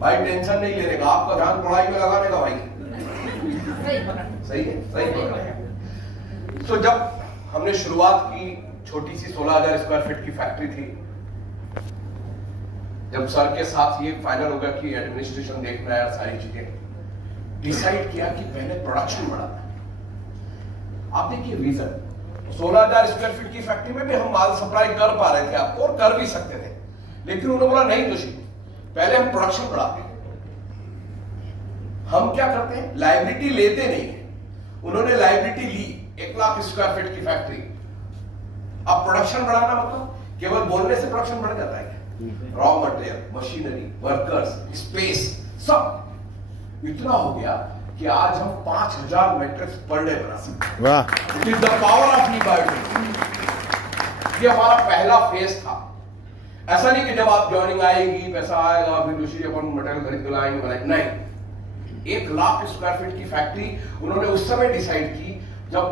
भाई टेंशन नहीं लेने का, आपका ध्यान पढ़ाई में लगाने का भाई। सही है, सही है। तो जब हमने शुरुआत की, छोटी सी 16,000 स्क्वायर फीट की फैक्ट्री थी। जब सर के साथ ये फाइनल हो गया कि एडमिनिस्ट्रेशन देख रहा है सारी चीजें, डिसाइड किया कि पहले प्रोडक्शन बढ़ाना है। आप देखिए विजन, 16,000 स्क्वायर फीट की फैक्ट्री में भी हम माल सप्लाई कर पा रहे थे आपको, और कर भी सकते थे, लेकिन उन्होंने बोला नहीं जोशी, पहले हम प्रोडक्शन बढ़ाते हैं। हम क्या करते हैं, लायबिलिटी लेते नहीं है। उन्होंने लायबिलिटी ली 1 लाख स्क्वायर फीट की फैक्ट्री। अब प्रोडक्शन बढ़ाना मतलब केवल बोलने से प्रोडक्शन बढ़ जाता है? Raw material, machinery, workers, space, सब इतना हो गया कि आज हम 5,000 मैट्रिक्स पर डे बना सकते हैं। वाह, it is the power of biotech. ये हमारा पहला फेज था। ऐसा नहीं कि जब आप ज्वाइनिंग आएगी, पैसा आएगा, फिर दूसरी अपन मटेरियल खरीद के लाएंगे, नहीं। 1 लाख स्क्वायर फीट की फैक्ट्री उन्होंने उस समय डिसाइड की जब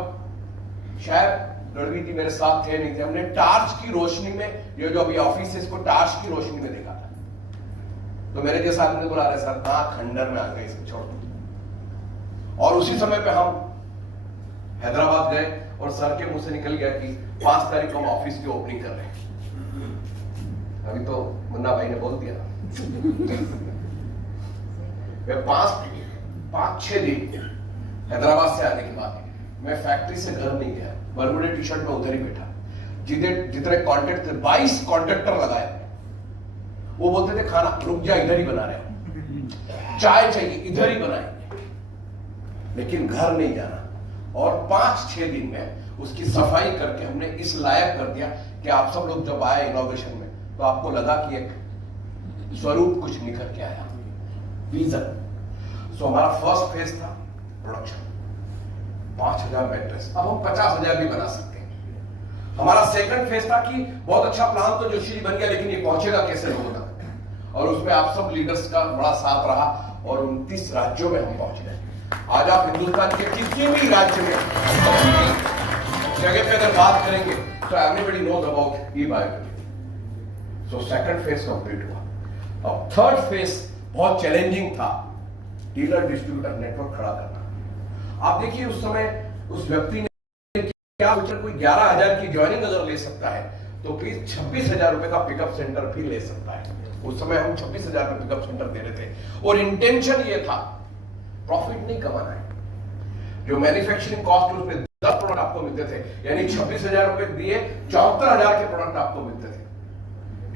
शायद रणवीर जी मेरे साथ थे नहीं थे, हमने टार्च की रोशनी में, ये जो अभी ऑफिस है इसको टार्च की रोशनी में देखा था। तो मेरे जैसा आदमी बोला, रहे सर कहां खंडर में आ गए, इसको छोड़ दो। और उसी समय पे हम हैदराबाद गए और सर के मुंह से निकल गया कि 5 तारीख को हम ऑफिस की ओपनिंग कर रहे हैं। अभी तो मुन्ना भाई ने बोल दिया। मैं 5-6 दिन हैदराबाद से आने के बाद मैं फैक्ट्री से घर नहीं गया, बरमुडे टी शर्ट में उधर ही बैठा। जितने कॉन्ट्रैक्ट थे, 22 कॉन्ट्रैक्टर लगाए। वो बोलते थे खाना रुक जा, इधर ही बना रहे, चाय चाहिए इधर ही बनाएंगे, लेकिन घर नहीं जाना। और 5-6 दिन में उसकी सफाई करके हमने इस लायक कर दिया कि आप सब लोग जब आए इनॉग्रेशन में तो आपको लगा कि एक स्वरूप कुछ निकल के आया, विजन। सो हमारा फर्स्ट फेज था प्रोडक्शन, 5,000 मैट्रेस। अब हम 50,000 भी बना सकते हैं। हमारा सेकंड फेज था कि बहुत अच्छा प्लान तो जोशी बन गया, लेकिन ये पहुंचेगा कैसे लोगों तक, और उसमें आप सब लीडर्स का बड़ा साथ रहा और 29 राज्यों में हम पहुंच गए। आज आप हिंदुस्तान के किसी भी राज्य में जगह पे अगर बात करेंगे तो everybody knows about E Biotech. So second phase complete हुआ। अब थर्ड फेज बहुत चैलेंजिंग था, डीलर डिस्ट्रीब्यूटर नेटवर्क खड़ा करना। आप देखिए उस समय उस व्यक्ति ने क्या सोचा, कोई 11,000 की ज्वाइनिंग अगर ले सकता है तो प्लीज 26,000 रुपए का पिकअप सेंटर भी ले सकता है। उस समय हम 26,000 में पिकअप सेंटर दे रहे थे, और इंटेंशन ये था प्रॉफिट नहीं कमाना है। जो मैन्युफैक्चरिंग कॉस्ट उसमें 10 प्रोडक्ट आपको मिलते थे, यानी 26,000 रुपए दिए 74,000 के प्रोडक्ट आपको मिलते थे।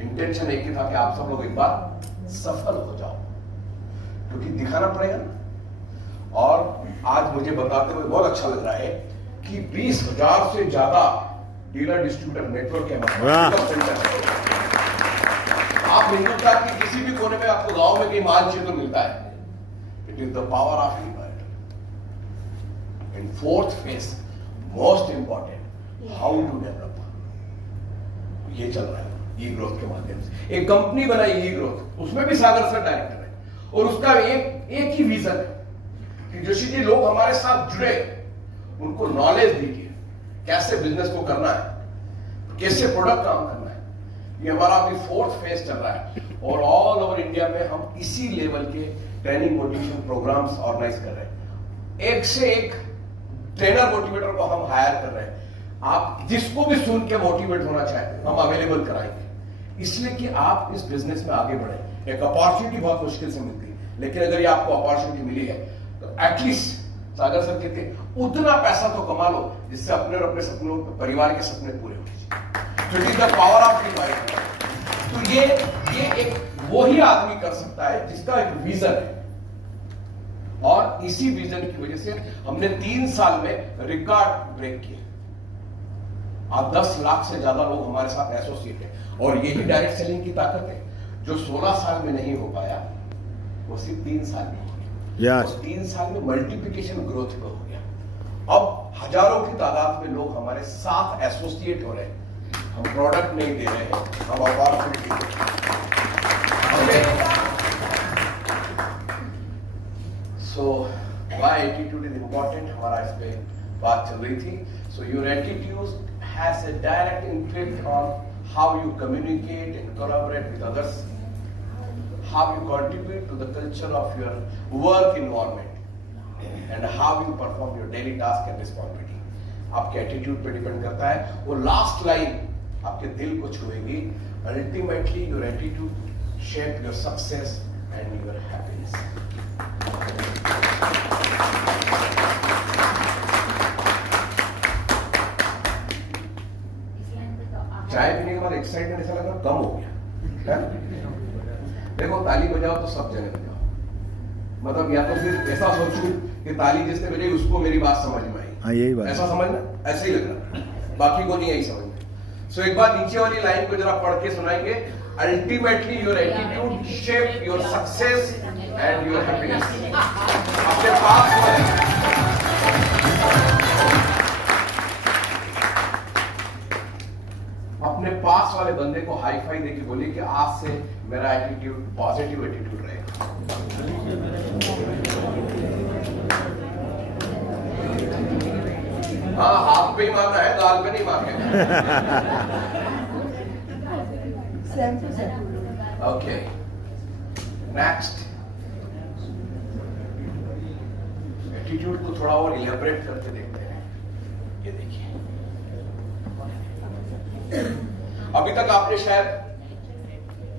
इंटेंशन एक ही था कि आप सब लोग एक बार सफल हो जाओ, क्योंकि दिखाना पड़ेगा ना। और आज मुझे बताते हुए बहुत अच्छा लग रहा है कि 20,000 से ज्यादा डीलर डिस्ट्रीब्यूटर नेटवर्क है हमारा। आप हिंदुस्तान के किसी भी कोने में आपको गांव में कहीं माल चाहिए तो मिलता है। It is the power of E Biotech. And fourth phase most important, how to develop, ये चल रहा है ई ग्रोथ के माध्यम से। एक कंपनी बनाई ई ग्रोथ, उसमें भी सागर सर डायरेक्टर है, और उसका एक ही विजन है कि जोशी जी लोग हमारे साथ जुड़े, उनको नॉलेज दीजिए कैसे बिजनेस को करना है, कैसे प्रोडक्ट काम करना है। ये हमारा अभी फोर्थ फेज चल रहा है, और ऑल ओवर इंडिया में हम इसी लेवल के ट्रेनिंग मोटिवेशन प्रोग्राम्स ऑर्गेनाइज कर रहे हैं। एक से एक ट्रेनर मोटिवेटर को हम हायर कर रहे हैं। आप जिसको भी सुन के मोटिवेट होना चाहे हम अवेलेबल कराएंगे, इसलिए कि आप इस बिजनेस में आगे बढ़े। एक अपॉर्चुनिटी बहुत मुश्किल से मिलती है, लेकिन अगर ये आपको अपॉर्चुनिटी मिली है तो एटलीस्ट सागर सर कहते हैं उतना पैसा तो कमा लो जिससे अपने और अपने सपनों, परिवार के सपने पूरे हो जाए। तो it is the power of E Biotech. तो ये एक वही आदमी कर सकता है जिसका एक विजन है, और इसी विजन की वजह से हमने 3 साल में रिकॉर्ड ब्रेक किया। आज 10 लाख से ज्यादा लोग हमारे साथ एसोसिएट हैं, और यही डायरेक्ट सेलिंग की ताकत है। जो 16 साल में नहीं हो पाया वो सिर्फ 3 साल में हो गया। और 3 साल में मल्टीप्लिकेशन ग्रोथ पे हो गया। अब हजारों की तादाद में लोग हमारे साथ एसोसिएट हो रहे हैं। हम प्रोडक्ट नहीं दे रहे हैं, हम अपॉर्चुनिटी दे रहे हैं। So why attitude is important, हमारा इस पे बात चल रही थी। So your attitude has a direct impact on how you communicate and collaborate with others, how you contribute to the culture of your work environment and how you perform your daily task and responsibility. आपके attitude पे depend करता है. वो last line आपके दिल को छुएगी. Ultimately your attitude shape your success and your happiness. चाय पीने के बाद एक्साइटमेंट ऐसा लगा कम हो गया. देखो ताली बजाओ तो सब जगह बजाओ. मतलब या तो फिर ऐसा सोचूं कि ताली जिसने बजाई उसको मेरी बात समझ में आई. हाँ यही बात. ऐसा समझना, ऐसे ही लग रहा, बाकी को नहीं आई समझ में. सो एक बार नीचे वाली लाइन को जरा पढ़ के सुनाएंगे. Ultimately your attitude shape your success and your happiness. आपके पास अपने पास वाले बंदे को हाई फाई देके बोलिए कि आज से मेरा एटीट्यूड पॉजिटिव एटीट्यूड रहेगा. हाँ, हाथ पे ही मारना है, गाल पे नहीं मारना. Okay, next. एटीट्यूड को थोड़ा और इलेबरेट करके देखते हैं. ये देखिए, अभी तक आपने शायद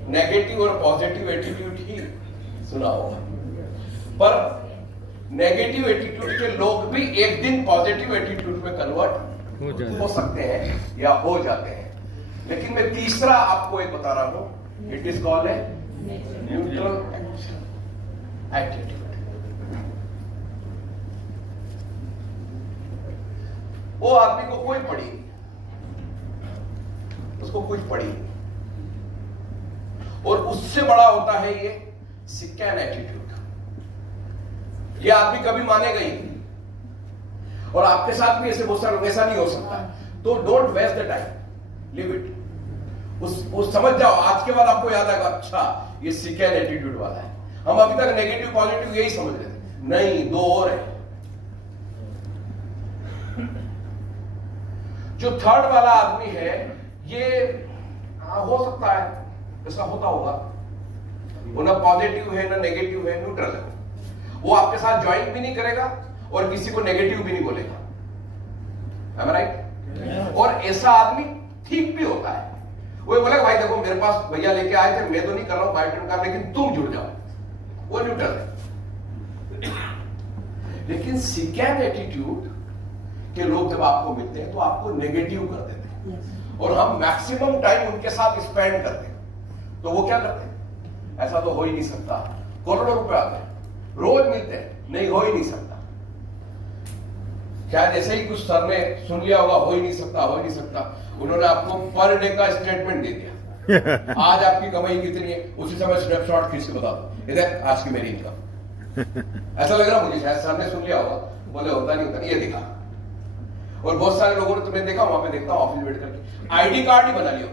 नेगेटिव और पॉजिटिव एटीट्यूड ही सुना होगा, पर नेगेटिव एटीट्यूड के लोग भी एक दिन पॉजिटिव एटीट्यूड में कन्वर्ट हो सकते हैं या हो जाते हैं. लेकिन मैं तीसरा आपको एक बता रहा हूं. It is called a neutral attitude. वो आदमी को कोई पड़ी, उसको कुछ पड़ी, और उससे बड़ा होता है ये सिक्कैन एटीट्यूड. ये आदमी कभी मानेगा ही नहीं, और आपके साथ भी ऐसे बहुत सारे लोग, ऐसा नहीं हो सकता. तो don't waste the time, leave it. उस समझ जाओ, आज के बाद आपको याद आएगा, अच्छा ये सिक्कैन एटीट्यूड वाला है. हम अभी तक नेगेटिव पॉजिटिव यही समझ रहे थे. नहीं, दो और है. जो थर्ड वाला आदमी है, ये हो सकता है ऐसा होता होगा, वो ना पॉजिटिव है ना नेगेटिव है, न्यूट्रल है. वो आपके साथ ज्वाइन भी नहीं करेगा और किसी को नेगेटिव भी नहीं बोलेगा. Am I right? और ऐसा आदमी ठीक भी होता है. वो बोलेगा भाई देखो मेरे पास भैया लेके आए थे, मैं तो नहीं कर रहा हूं बायोटेक का, लेकिन तुम जुड़ जाओ. वो न्यूट्रल है. लेकिन सिक्कैन एटीट्यूड के लोग जब आपको मिलते हैं तो आपको नेगेटिव कर देते हैं. और हम मैक्सिमम टाइम उनके साथ स्पेंड करते हैं. तो वो क्या करते हैं, ऐसा तो हो ही नहीं सकता, करोड़ों रुपए आते हैं, रोज मिलते हैं, नहीं हो ही नहीं सकता. शायद ऐसे ही कुछ सर ने सुन लिया होगा, हो ही नहीं सकता, हो ही नहीं सकता. उन्होंने आपको पर डे का स्टेटमेंट दे दिया. आज आपकी कमाई कितनी है, उसी समय स्नैपशॉट खींच के बता दो, इधर आज की मेरी इनकम. ऐसा लग रहा मुझे शायद सर ने सुन लिया होगा, बोले होता नहीं होता, ये दिखा. और बहुत सारे लोगों ने, तुम्हें देखा वहां पे, देखता ऑफिस बैठ करके आईडी कार्ड ही बना लिया,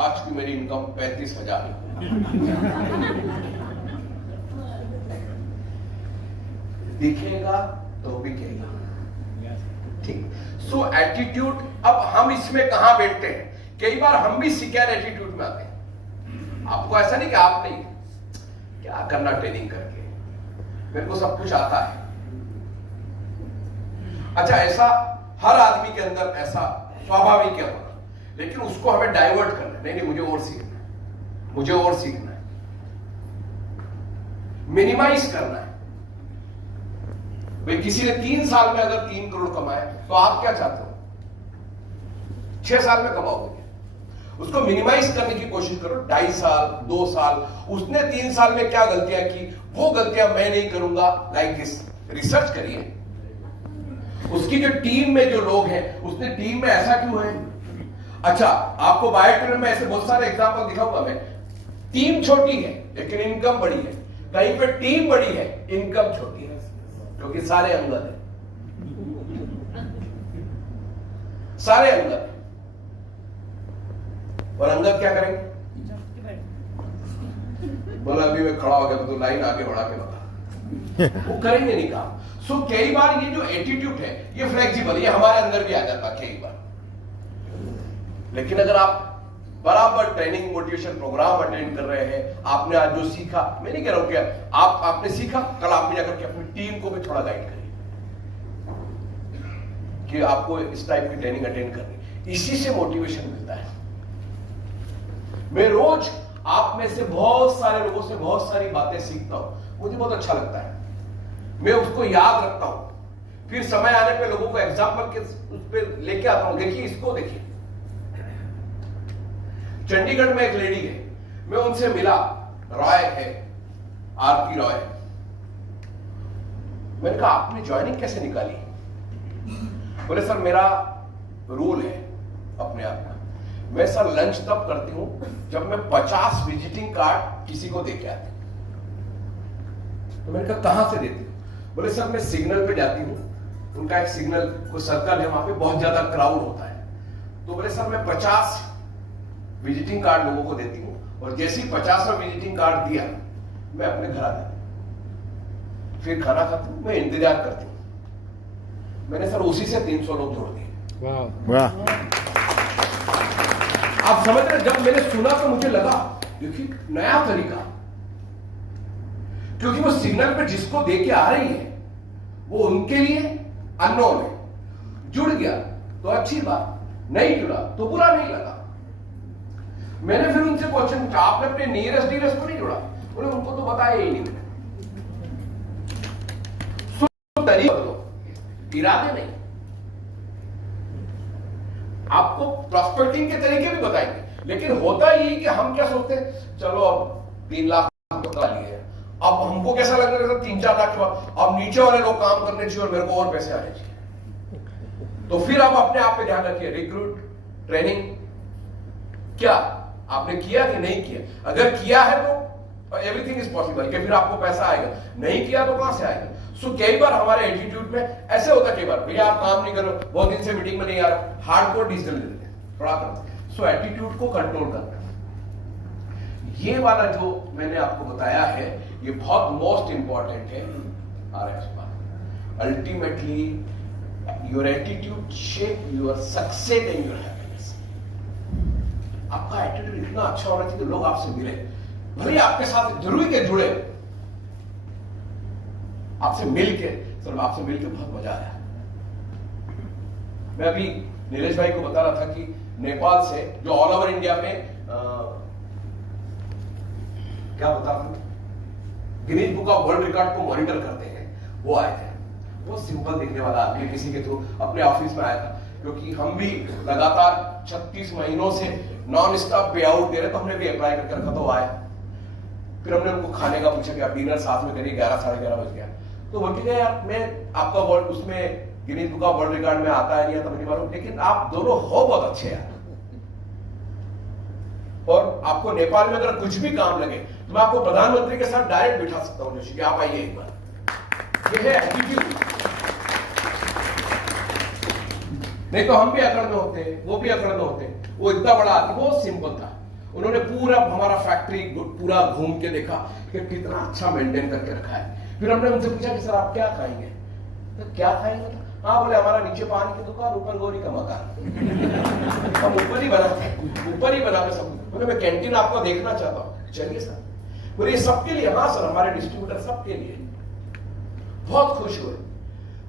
आज की मेरी इनकम 35,000. दिखेगा तो बिकेगा. ठीक. सो एटीट्यूड, अब हम इसमें कहां बैठते हैं. कई बार हम भी सिक्कैन एटीट्यूड में आते हैं. आपको ऐसा नहीं कि आप नहीं, क्या करना ट्रेनिंग करके, मेरे को सब कुछ आता है. अच्छा, ऐसा हर आदमी के अंदर ऐसा स्वाभाविक है होना, लेकिन उसको हमें डाइवर्ट करना है. नहीं, मुझे और सीखना है, मुझे और सीखना है, मिनिमाइज करना है. भाई किसी ने 3 साल में अगर 3 करोड़ कमाए, तो आप क्या चाहते हो, 6 साल में कमाओगे. उसको मिनिमाइज करने की कोशिश करो. 2.5 साल, 2 साल, उसने 3 साल में क्या गलतियां की, वो गलतियां मैं नहीं करूंगा. लाइक दिस, रिसर्च करिए. उसकी जो टीम में जो लोग हैं, उसने टीम में ऐसा क्यों है. अच्छा, आपको बायोटेक में ऐसे बहुत सारे एग्जांपल दिखाऊंगा मैं. टीम छोटी है लेकिन इनकम बड़ी है. कहीं पे टीम बड़ी है, इनकम छोटी है, क्योंकि सारे अंगद हैं, सारे अंगद. और अंगद क्या करेंगे, बोला अभी मैं खड़ा हो गया तो लाइन आगे बढ़ा के बता. वो करेंगे नहीं काम. सो कई बार ये जो एटीट्यूड है, ये फ्लेक्सिबल, ये हमारे अंदर भी आ जाता कई बार. लेकिन अगर आप बराबर ट्रेनिंग मोटिवेशन प्रोग्राम अटेंड कर रहे हैं। आपने आज जो सीखा, मैं नहीं कह रहा हूं कि आपने सीखा, कल आप भी जाकर के अपनी टीम को भी थोड़ा गाइड करिए कि आपको इस टाइप की ट्रेनिंग अटेंड करनी। इसी से मोटिवेशन मिलता है। मैं रोज आप में से बहुत सारे लोगों से बहुत सारी बातें सीखता हूं, मुझे बहुत अच्छा लगता है, मैं उसको याद रखता हूं, फिर समय आने पे लोगों को एग्जाम्पल के उस पर लेके आता हूं। देखिए इसको, देखिए चंडीगढ़ में एक लेडी है, मैं उनसे मिला, रॉय है, आरपी रॉय। मैंने कहा आपने ज्वाइनिंग कैसे निकाली? बोले सर मेरा रूल है अपने आप का, मैं सर लंच तब करती हूं जब मैं 50 विजिटिंग कार्ड किसी को देके आती हूं। तो मैंने कहा कहां से देती हूं? बोले सर मैं सिग्नल पे जाती हूं, उनका एक सिग्नल को सर्कल है, वहां पे बहुत ज्यादा क्राउड होता है। तो बोले सर मैं 50 विजिटिंग कार्ड लोगों को देती हूं, और जैसे ही 50वां विजिटिंग कार्ड दिया मैं अपने घर आ जाती हूं, फिर खाना खाती हूं, मैं इंतजार करती हूं। मैंने सर उसी से 300 लोग जोड़ दिए। वाह, आप समझ रहे? जब मैंने सुना तो मुझे लगा देखिए नया तरीका, क्योंकि वो सिग्नल पे जिसको दे के आ रही है वो उनके लिए अननोन है। जुड़ गया तो अच्छी बात, नहीं जुड़ा तो बुरा नहीं लगा। मैंने फिर उनसे क्वेश्चन पूछा, आपने अपने नियरेस्ट डीलर्स को नहीं जोड़ा? बोले उनको तो बताया ही नहीं। तरीका बदलो, इरादे नहीं। आपको प्रॉस्पेक्टिंग के तरीके भी बताएंगे, लेकिन होता ही कि हम क्या सोचते हैं, चलो अब 3 लाख बता लिए, अब हमको कैसा लग रहा है 3-4 लाख के बाद अब नीचे वाले लोग काम करने चाहिए और मेरे को और पैसे आने चाहिए। तो फिर आप अपने आप पे ध्यान रखिए, रिक्रूट ट्रेनिंग क्या आपने किया कि नहीं किया? अगर किया है तो एवरीथिंग इज पॉसिबल, कि फिर आपको पैसा आएगा, नहीं किया तो कहां से आएगा? सो कई बार हमारे एटीट्यूड में ऐसे होता है, कई बार भैया आप काम नहीं करो, बहुत दिन से मीटिंग में नहीं आ रहा, हार्डकोर डिसीजन ले लेते हैं, थोड़ा करते। सो एटीट्यूड को कंट्रोल करना, ये वाला जो मैंने आपको बताया है ये बहुत मोस्ट इंपॉर्टेंट है। Ultimately your attitude shape your success and your happiness. आपका एटीट्यूड इतना अच्छा होना चाहिए कि लोग आपसे मिले, भले आपके साथ जरूरी के जुड़े, आपसे मिलके, सर आपसे मिलके बहुत मजा आया। मैं अभी नीलेश भाई को बता रहा था कि नेपाल से जो ऑल ओवर इंडिया में क्या बता दूं, Guinness book of world record को मॉनिटर करते हैं, वो आए थे। वो सिंपल दिखने वाला आदमी किसी के थ्रू अपने ऑफिस में आया था, क्योंकि हम भी लगातार 36 महीनों से नॉन स्टॉप पे आउट दे रहे, तो हमने भी अप्लाई करके रखा, तो आया। फिर हमने उनको खाने का पूछा कि आप डिनर साथ में करिए, 11-11:30 बज गया। तो बोल के यार मैं आपका वर्ल्ड उसमें Guinness book of world record में आता है नहीं आता मुझे मालूम, लेकिन आप दोनों हो बहुत अच्छे यार, और आपको नेपाल में अगर कुछ भी काम लगे तो मैं आपको प्रधानमंत्री के साथ डायरेक्ट बिठा सकता हूं जोशी, कि आप आइए एक बार। ये है एटीट्यूड। नहीं तो हम भी अकड़ में होते, वो भी अकड़ में होते। वो इतना बड़ा आदमी, बहुत सिंपल था, उन्होंने पूरा हमारा फैक्ट्री पूरा घूम के देखा कि कितना अच्छा मेंटेन करके रखा है। फिर हमने उनसे पूछा कि सर आप क्या खाएंगे? तो क्या खाएंगे? हाँ बोले हमारा नीचे पानी की दुकान, ऊपर गोरी का मकान। हम ऊपर ही बनाते, ऊपर ही बनाते सब। बोले मैं कैंटीन आपको देखना चाहता हूँ। चलिए सर। बोले सबके लिए? हाँ सर, हमारे डिस्ट्रीब्यूटर सबके लिए। बहुत खुश हुए।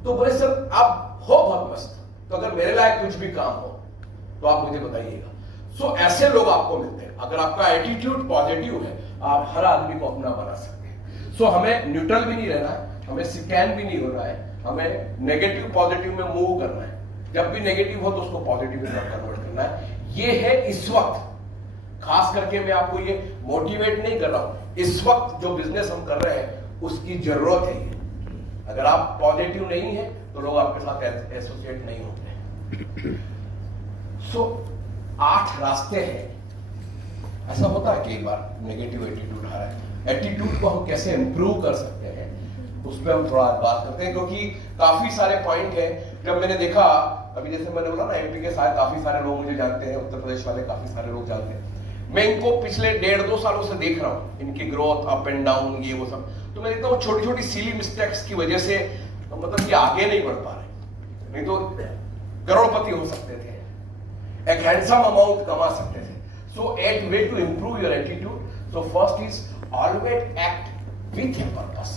तो बोले सर आप हो बहुत मस्त, तो अगर मेरे लायक कुछ भी काम हो तो आप मुझे बताइएगा। सो ऐसे लोग आपको मिलते हैं। अगर आपका एटीट्यूड पॉजिटिव है, आप हर आदमी को अपना बना सकते हैं। सो हमें न्यूट्रल भी नहीं रहना है, हमें स्कैन भी नहीं हो रहा है, हमें नेगेटिव पॉजिटिव में मूव करना है। जब भी नेगेटिव हो तो उसको पॉजिटिव में कन्वर्ट करना है। ये है इस वक्त, खास करके मैं आपको ये मोटिवेट नहीं कर रहा हूं, इस वक्त जो बिजनेस हम कर रहे हैं उसकी जरूरत है ये। अगर आप पॉजिटिव नहीं है तो लोग आपके साथ एसोसिएट नहीं होते। सो 8 रास्ते हैं। ऐसा होता है कि एक बार नेगेटिव एटीट्यूड आ रहा है, एटीट्यूड को हम कैसे इंप्रूव कर सकते हैं उस पर हम थोड़ा बात करते हैं, क्योंकि काफी सारे पॉइंट हैं। जब मैंने देखा, अभी जैसे मैंने बोला ना एमपी के साथ काफी सारे लोग मुझे जानते हैं, उत्तर प्रदेश वाले काफी सारे लोग जानते हैं। मैं इनको पिछले 1.5-2 सालों से देख रहा हूँ, इनकी ग्रोथ अप एंड डाउन ये वो सब। तो मैं देखता हूँ छोटी छोटी सिली मिस्टेक्स की वजह से मतलब ये आगे नहीं बढ़ पा रहे, नहीं तो करोड़पति हो सकते थे, एक हैंडसम अमाउंट कमा सकते थे। So 8 way to improve your attitude. So first is always act with a purpose.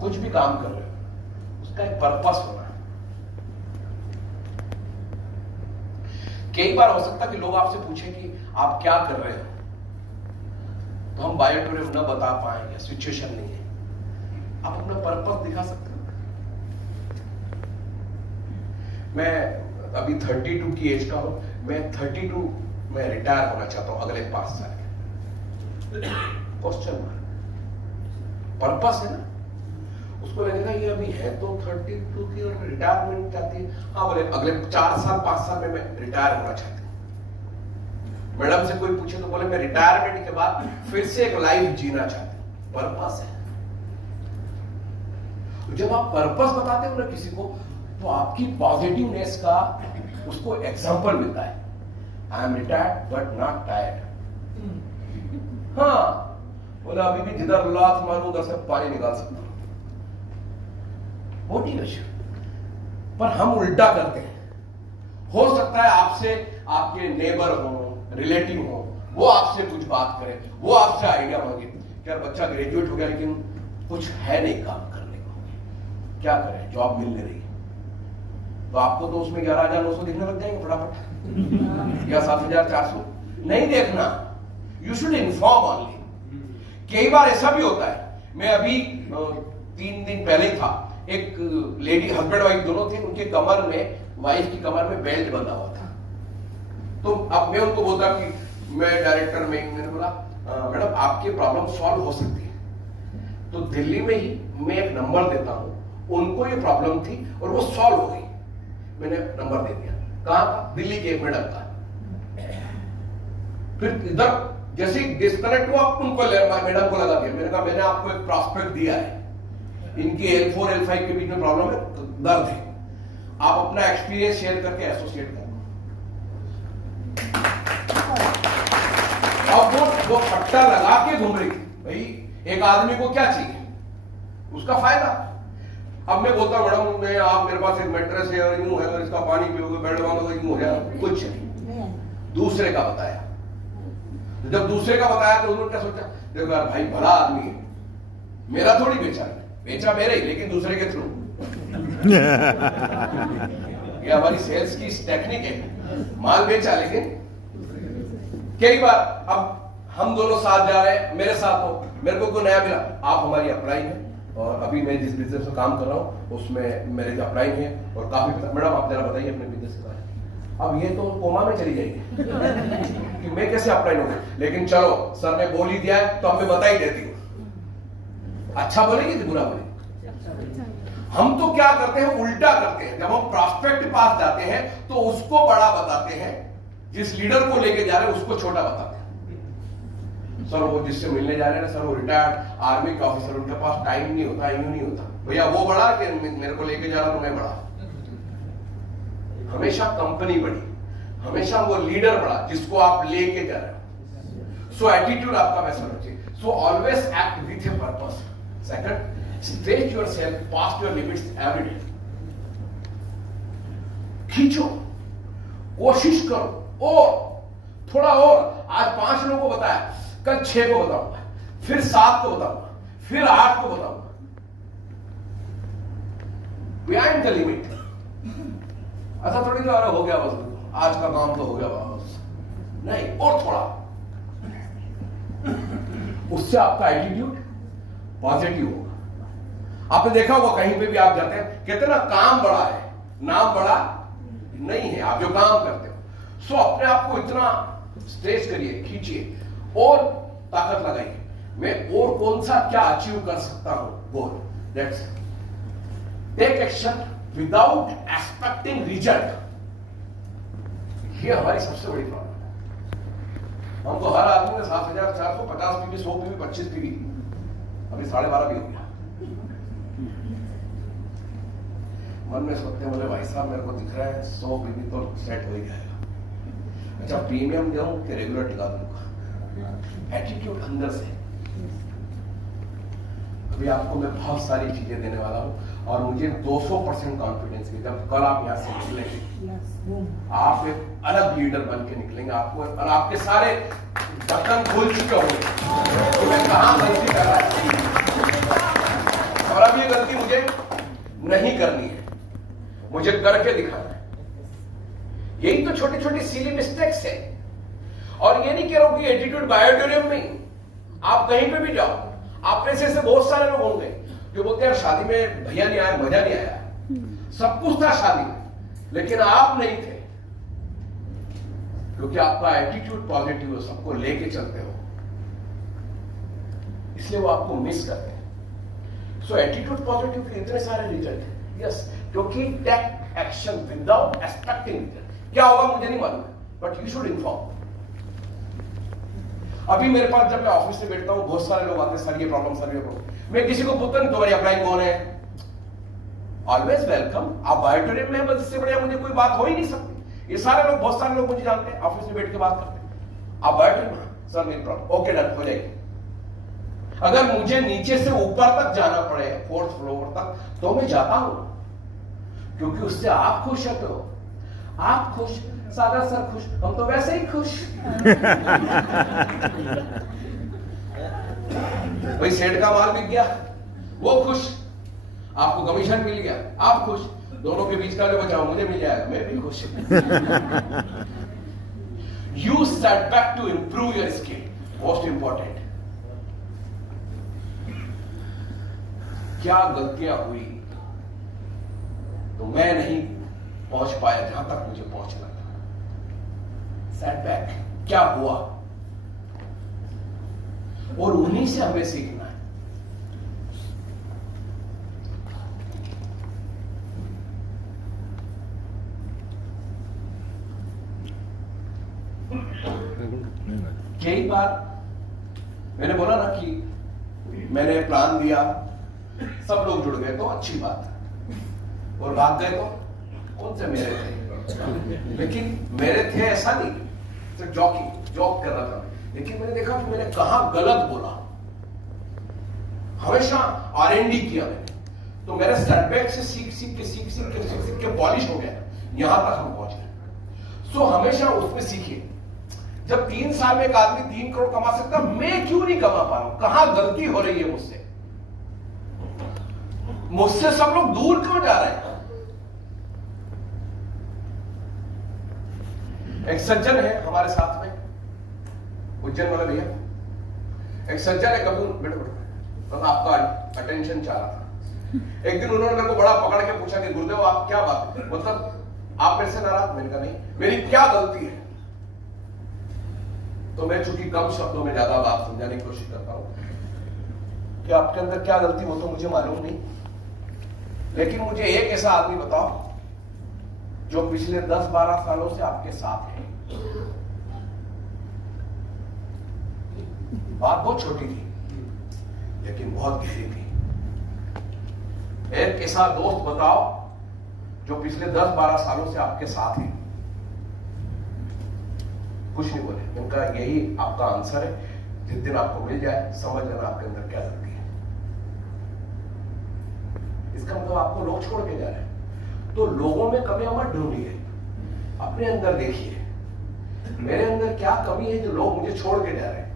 कुछ भी काम कर रहे हो उसका एक पर्पस होना है। कई बार हो सकता है कि लोग आपसे पूछे कि आप क्या कर रहे हो, तो हम बायोटोरियम न बता पाए या सिचुएशन नहीं है, आप अपना पर्पस दिखा सकते हो। मैं अभी 32 की एज का हूं, मैं 32 में रिटायर होना चाहता हूं अगले 5 साल के। क्वेश्चन मार्क, पर्पस है ना। उसको लगेगा ये अभी है तो 32 की और रिटायरमेंट चाहती है। हाँ बोले अगले 4 साल 5 साल में मैं रिटायर होना चाहती हूँ। मैडम से कोई पूछे तो बोले मैं रिटायरमेंट के बाद फिर से एक लाइफ जीना चाहती हूँ। पर्पस है। जब आप पर्पस बताते हो ना किसी को, तो आपकी पॉजिटिवनेस का उसको एग्जांपल मिलता है। I am retired but not tired. हाँ बोले अभी भी जिधर लात मारूं उधर से पानी निकाल सकता हूं। मोटिवेशन। पर हम उल्टा करते हैं। हो सकता है आपसे आपके नेबर हो, रिलेटिव हो, वो आपसे कुछ बात करे, वो आपसे आइडिया मांगे कि यार बच्चा ग्रेजुएट हो गया लेकिन कुछ है नहीं काम करने को, क्या करें, जॉब मिल नहीं रही। तो आपको तो उसमें 11,900 दिखने लग जाएंगे फटाफट या 7,400। नहीं देखना, यू शुड इन्फॉर्म ऑनली। कई बार ऐसा भी होता है, मैं अभी 3 दिन पहले ही था, एक लेडी हस्बैंड वाइफ दोनों थे, उनके कमर में, वाइफ की कमर में बेल्ट बंधा हुआ था। तो अब मैं उनको बोलता कि मैं डायरेक्टर में, मैंने बोला मैडम आपकी प्रॉब्लम सॉल्व हो सकती है। तो दिल्ली में ही मैं एक नंबर देता हूं, उनको ये प्रॉब्लम थी और वो सॉल्व हो गई। मैंने नंबर दे दिया। कहां का? दिल्ली के मैडम का। फिर इधर जैसे डिस्कनेक्ट हुआ उनको मैडम को लगा दिया। मैंने कहा मैंने आपको एक प्रॉस्पेक्ट दिया है, इनकी L4 L5 के बीच में प्रॉब्लम है, दर्द है, आप अपना एक्सपीरियंस शेयर करके एसोसिएट करो। अब वो पट्टा लगा के घूम रही थी। भाई एक आदमी को क्या चाहिए, उसका फायदा। अब मैं बोलता मैडम मैं आप मेरे पास एक मैट्रेस है और यूं है और इसका पानी पियोगे बेड बांधोगे यूं हो जाएगा, कुछ नहीं। दूसरे का बताया, जब दूसरे का बताया तो उन्होंने क्या सोचा, देखो यार भाई भला आदमी है, मेरा थोड़ी बेचा मेरे ही, लेकिन दूसरे के थ्रू। ये हमारी सेल्स की टेक्निक है, माल बेचा लेकिन। कई बार अब हम दोनों साथ जा रहे हैं, मेरे साथ हो, मेरे को कोई नया मिला, आप हमारी अपलाइन है और अभी मैं जिस बिजनेस में काम कर रहा हूं उसमें मेरे अपलाइन है और काफी पैसा, मैडम आप जरा बताइए अपने बिजनेस के बारे में। अब ये तो कोमा में चली जाएगी कि मैं कैसे अपलाइन होगा, लेकिन चलो सर ने बोल ही दिया है तो अब मैं बता ही देती हूँ। अच्छा बोलेगी कि बुरा बोलेगी? हम तो क्या करते हैं, उल्टा करते हैं। जब हम प्रॉस्पेक्ट के पास जाते हैं तो उसको बड़ा बताते हैं, जिस लीडर को लेके जा रहे हैं उसको छोटा बताते हैं। सर वो जिससे मिलने जा रहे हैं ना सर, वो रिटायर्ड आर्मी का ऑफिसर, उनके पास टाइम नहीं होता, यूं नहीं होता। भैया वो बड़ा कि मेरे को लेके जा रहा तो मैं बड़ा। हमेशा कंपनी बड़ी, हमेशा वो लीडर बड़ा जिसको आप लेके जा रहे हो। सो एटीट्यूड आपका वैसा होना चाहिए। So always act with a purpose. Second, stretch yourself past your limits every day. खींचो, कोशिश करो और थोड़ा और। आज 5 लोगों को बताया, कल 6 को बताऊंगा, फिर 7 को बताऊंगा, फिर 8 को बताऊंगा। Behind the limit. ऐसा थोड़ी ना हो गया बस, आज का काम तो हो गया बस, नहीं, और थोड़ा। उससे आपका एटीट्यूड पॉजिटिव होगा। आपने देखा होगा कहीं पे भी आप जाते हैं, कहते हैं ना काम बड़ा है, नाम बड़ा नहीं है, आप जो काम करते हो। सो अपने आप को इतना स्ट्रेच करिए, खींचिए और ताकत लगाइए, मैं और कौन सा क्या अचीव कर सकता हूं, goal. That's take action without expecting result. ये हमारी सबसे बड़ी प्रॉब्लम है। हमको हर आदमी ने 7,450 पीवी, 100 पीवी, 25 पीवी, अभी 12.5 भी हो गया। मन में सोचते हैं, बोले भाई साहब मेरे को दिख रहा है 100 पीवी तो सेट हो ही जाएगा। अच्छा प्रीमियम दूं कि रेगुलर टिका दूंगा? एटीट्यूड अंदर से। अभी आपको मैं बहुत सारी चीजें देने वाला हूं और मुझे 200% कॉन्फिडेंस है जब कल आप यहाँ से निकलेंगे आप एक अलग लीडर बन के निकलेंगे। आपको और आपके सारे ढक्कन खुल चुके होंगे कि मैं कहां गलती कर रहा हूं और अब ये गलती मुझे नहीं करनी है, मुझे करके दिखाना है। यही तो छोटी छोटी सिली मिस्टेक्स है। और ये नहीं कह रहा हूं कि एटीट्यूड बायोडोरियम नहीं, आप कहीं पे भी जाओ, आप में से बहुत सारे लोग होंगे जो बोलते हैं शादी में भैया नहीं आया, मजा नहीं आया, सब कुछ था शादी में लेकिन आप नहीं थे, क्योंकि आपका एटीट्यूड पॉजिटिव हो, सबको लेके चलते हो, इसलिए वो आपको मिस करते हैं। सो एटीट्यूड पॉजिटिव के इतने सारे रिजल्ट हैं। यस, क्योंकि take action without expecting result. क्या होगा मुझे नहीं मालूम, बट यू शुड इन्फॉर्म। अभी मेरे पास जब मैं ऑफिस में बैठता हूं बहुत सारे लोग आते हैं, सर ये प्रॉब्लम, सर ये प्रॉब्लम। मैं किसी को पूछता नहीं तुम्हारी अप्लाई कौन है, ऑलवेज वेलकम। आप बायोटोरियम में, बस इससे बढ़िया मुझे कोई बात हो ही नहीं सकती। ये सारे लोग, बहुत सारे लोग मुझे जानते हैं, ऑफिस में बैठ के बात करते हैं। आप बायोटोरियम में, सर मेरी प्रॉब्लम, ओके डन, हो जाएगी। अगर मुझे नीचे से ऊपर तक जाना पड़े, 4th फ्लोर तक, तो मैं जाता हूं, क्योंकि उससे आप खुश रहते हो। आप खुश, सागर सर खुश, हम तो वैसे ही खुश। भाई सेठ का माल बिक गया, वो खुश, आपको कमीशन मिल गया, आप खुश, दोनों के बीच का जो बचाओ मुझे मिल जाएगा, मैं भी खुश। Use setback to improve your skill, most important. क्या गलतियां हुई तो मैं नहीं पहुंच पाया जहां तक मुझे पहुंचना था। सेटबैक क्या हुआ, और उन्हीं से हमें सीखना है। कई बार मैंने बोला ना कि मैंने प्लान दिया, सब लोग जुड़ गए तो अच्छी बात है, और भाग गए तो कौन से मेरे थे, लेकिन मेरे थे ऐसा नहीं, सिर्फ जॉक कर रहा था। लेकिन मैंने देखा कि मैंने कहां गलत बोला, हमेशा R&D किया मैंने, तो मेरे सेटबैक से सीख के पॉलिश हो गया, यहां तक हम पहुंच गए। सो हमेशा उसमें सीखिए। जब 3 साल में एक आदमी 3 करोड़ कमा सकता, मैं क्यों नहीं कमा पा रहा हूं, कहां गलती हो रही है मुझसे सब लोग दूर क्यों जा रहे हैं। एक सज्जन है हमारे साथ में, उज्जैन वाला भैया, एक सज्जन है, कबूल बैठो, आपका अटेंशन चाह रहा था। एक दिन उन्होंने मेरे को बड़ा पकड़ के पूछा कि गुरुदेव आप क्या बात, मतलब आप मेरे से नाराज? मैंने कहा नहीं, मेरी क्या गलती है? तो मैं चूंकि कम शब्दों में ज्यादा बात समझाने की कोशिश करता हूं कि आपके अंदर क्या गलती हो तो मुझे मालूम नहीं, लेकिन मुझे एक ऐसा आदमी बताओ जो पिछले 10-12 सालों से आपके साथ है। बात बहुत छोटी थी लेकिन बहुत गहरी थी। एक ऐसा दोस्त बताओ जो पिछले 10-12 सालों से आपके साथ है। कुछ नहीं बोले। उनका यही आपका आंसर है। जिस दिन आपको मिल जाए समझ लेना आपके अंदर क्या लगती है। इसका मतलब आपको लोग छोड़ के जा रहे हैं, तो लोगों में कमियां मत ढूंढिए, अपने अंदर देखिए मेरे अंदर क्या कमी है जो लोग मुझे छोड़ के जा रहे हैं।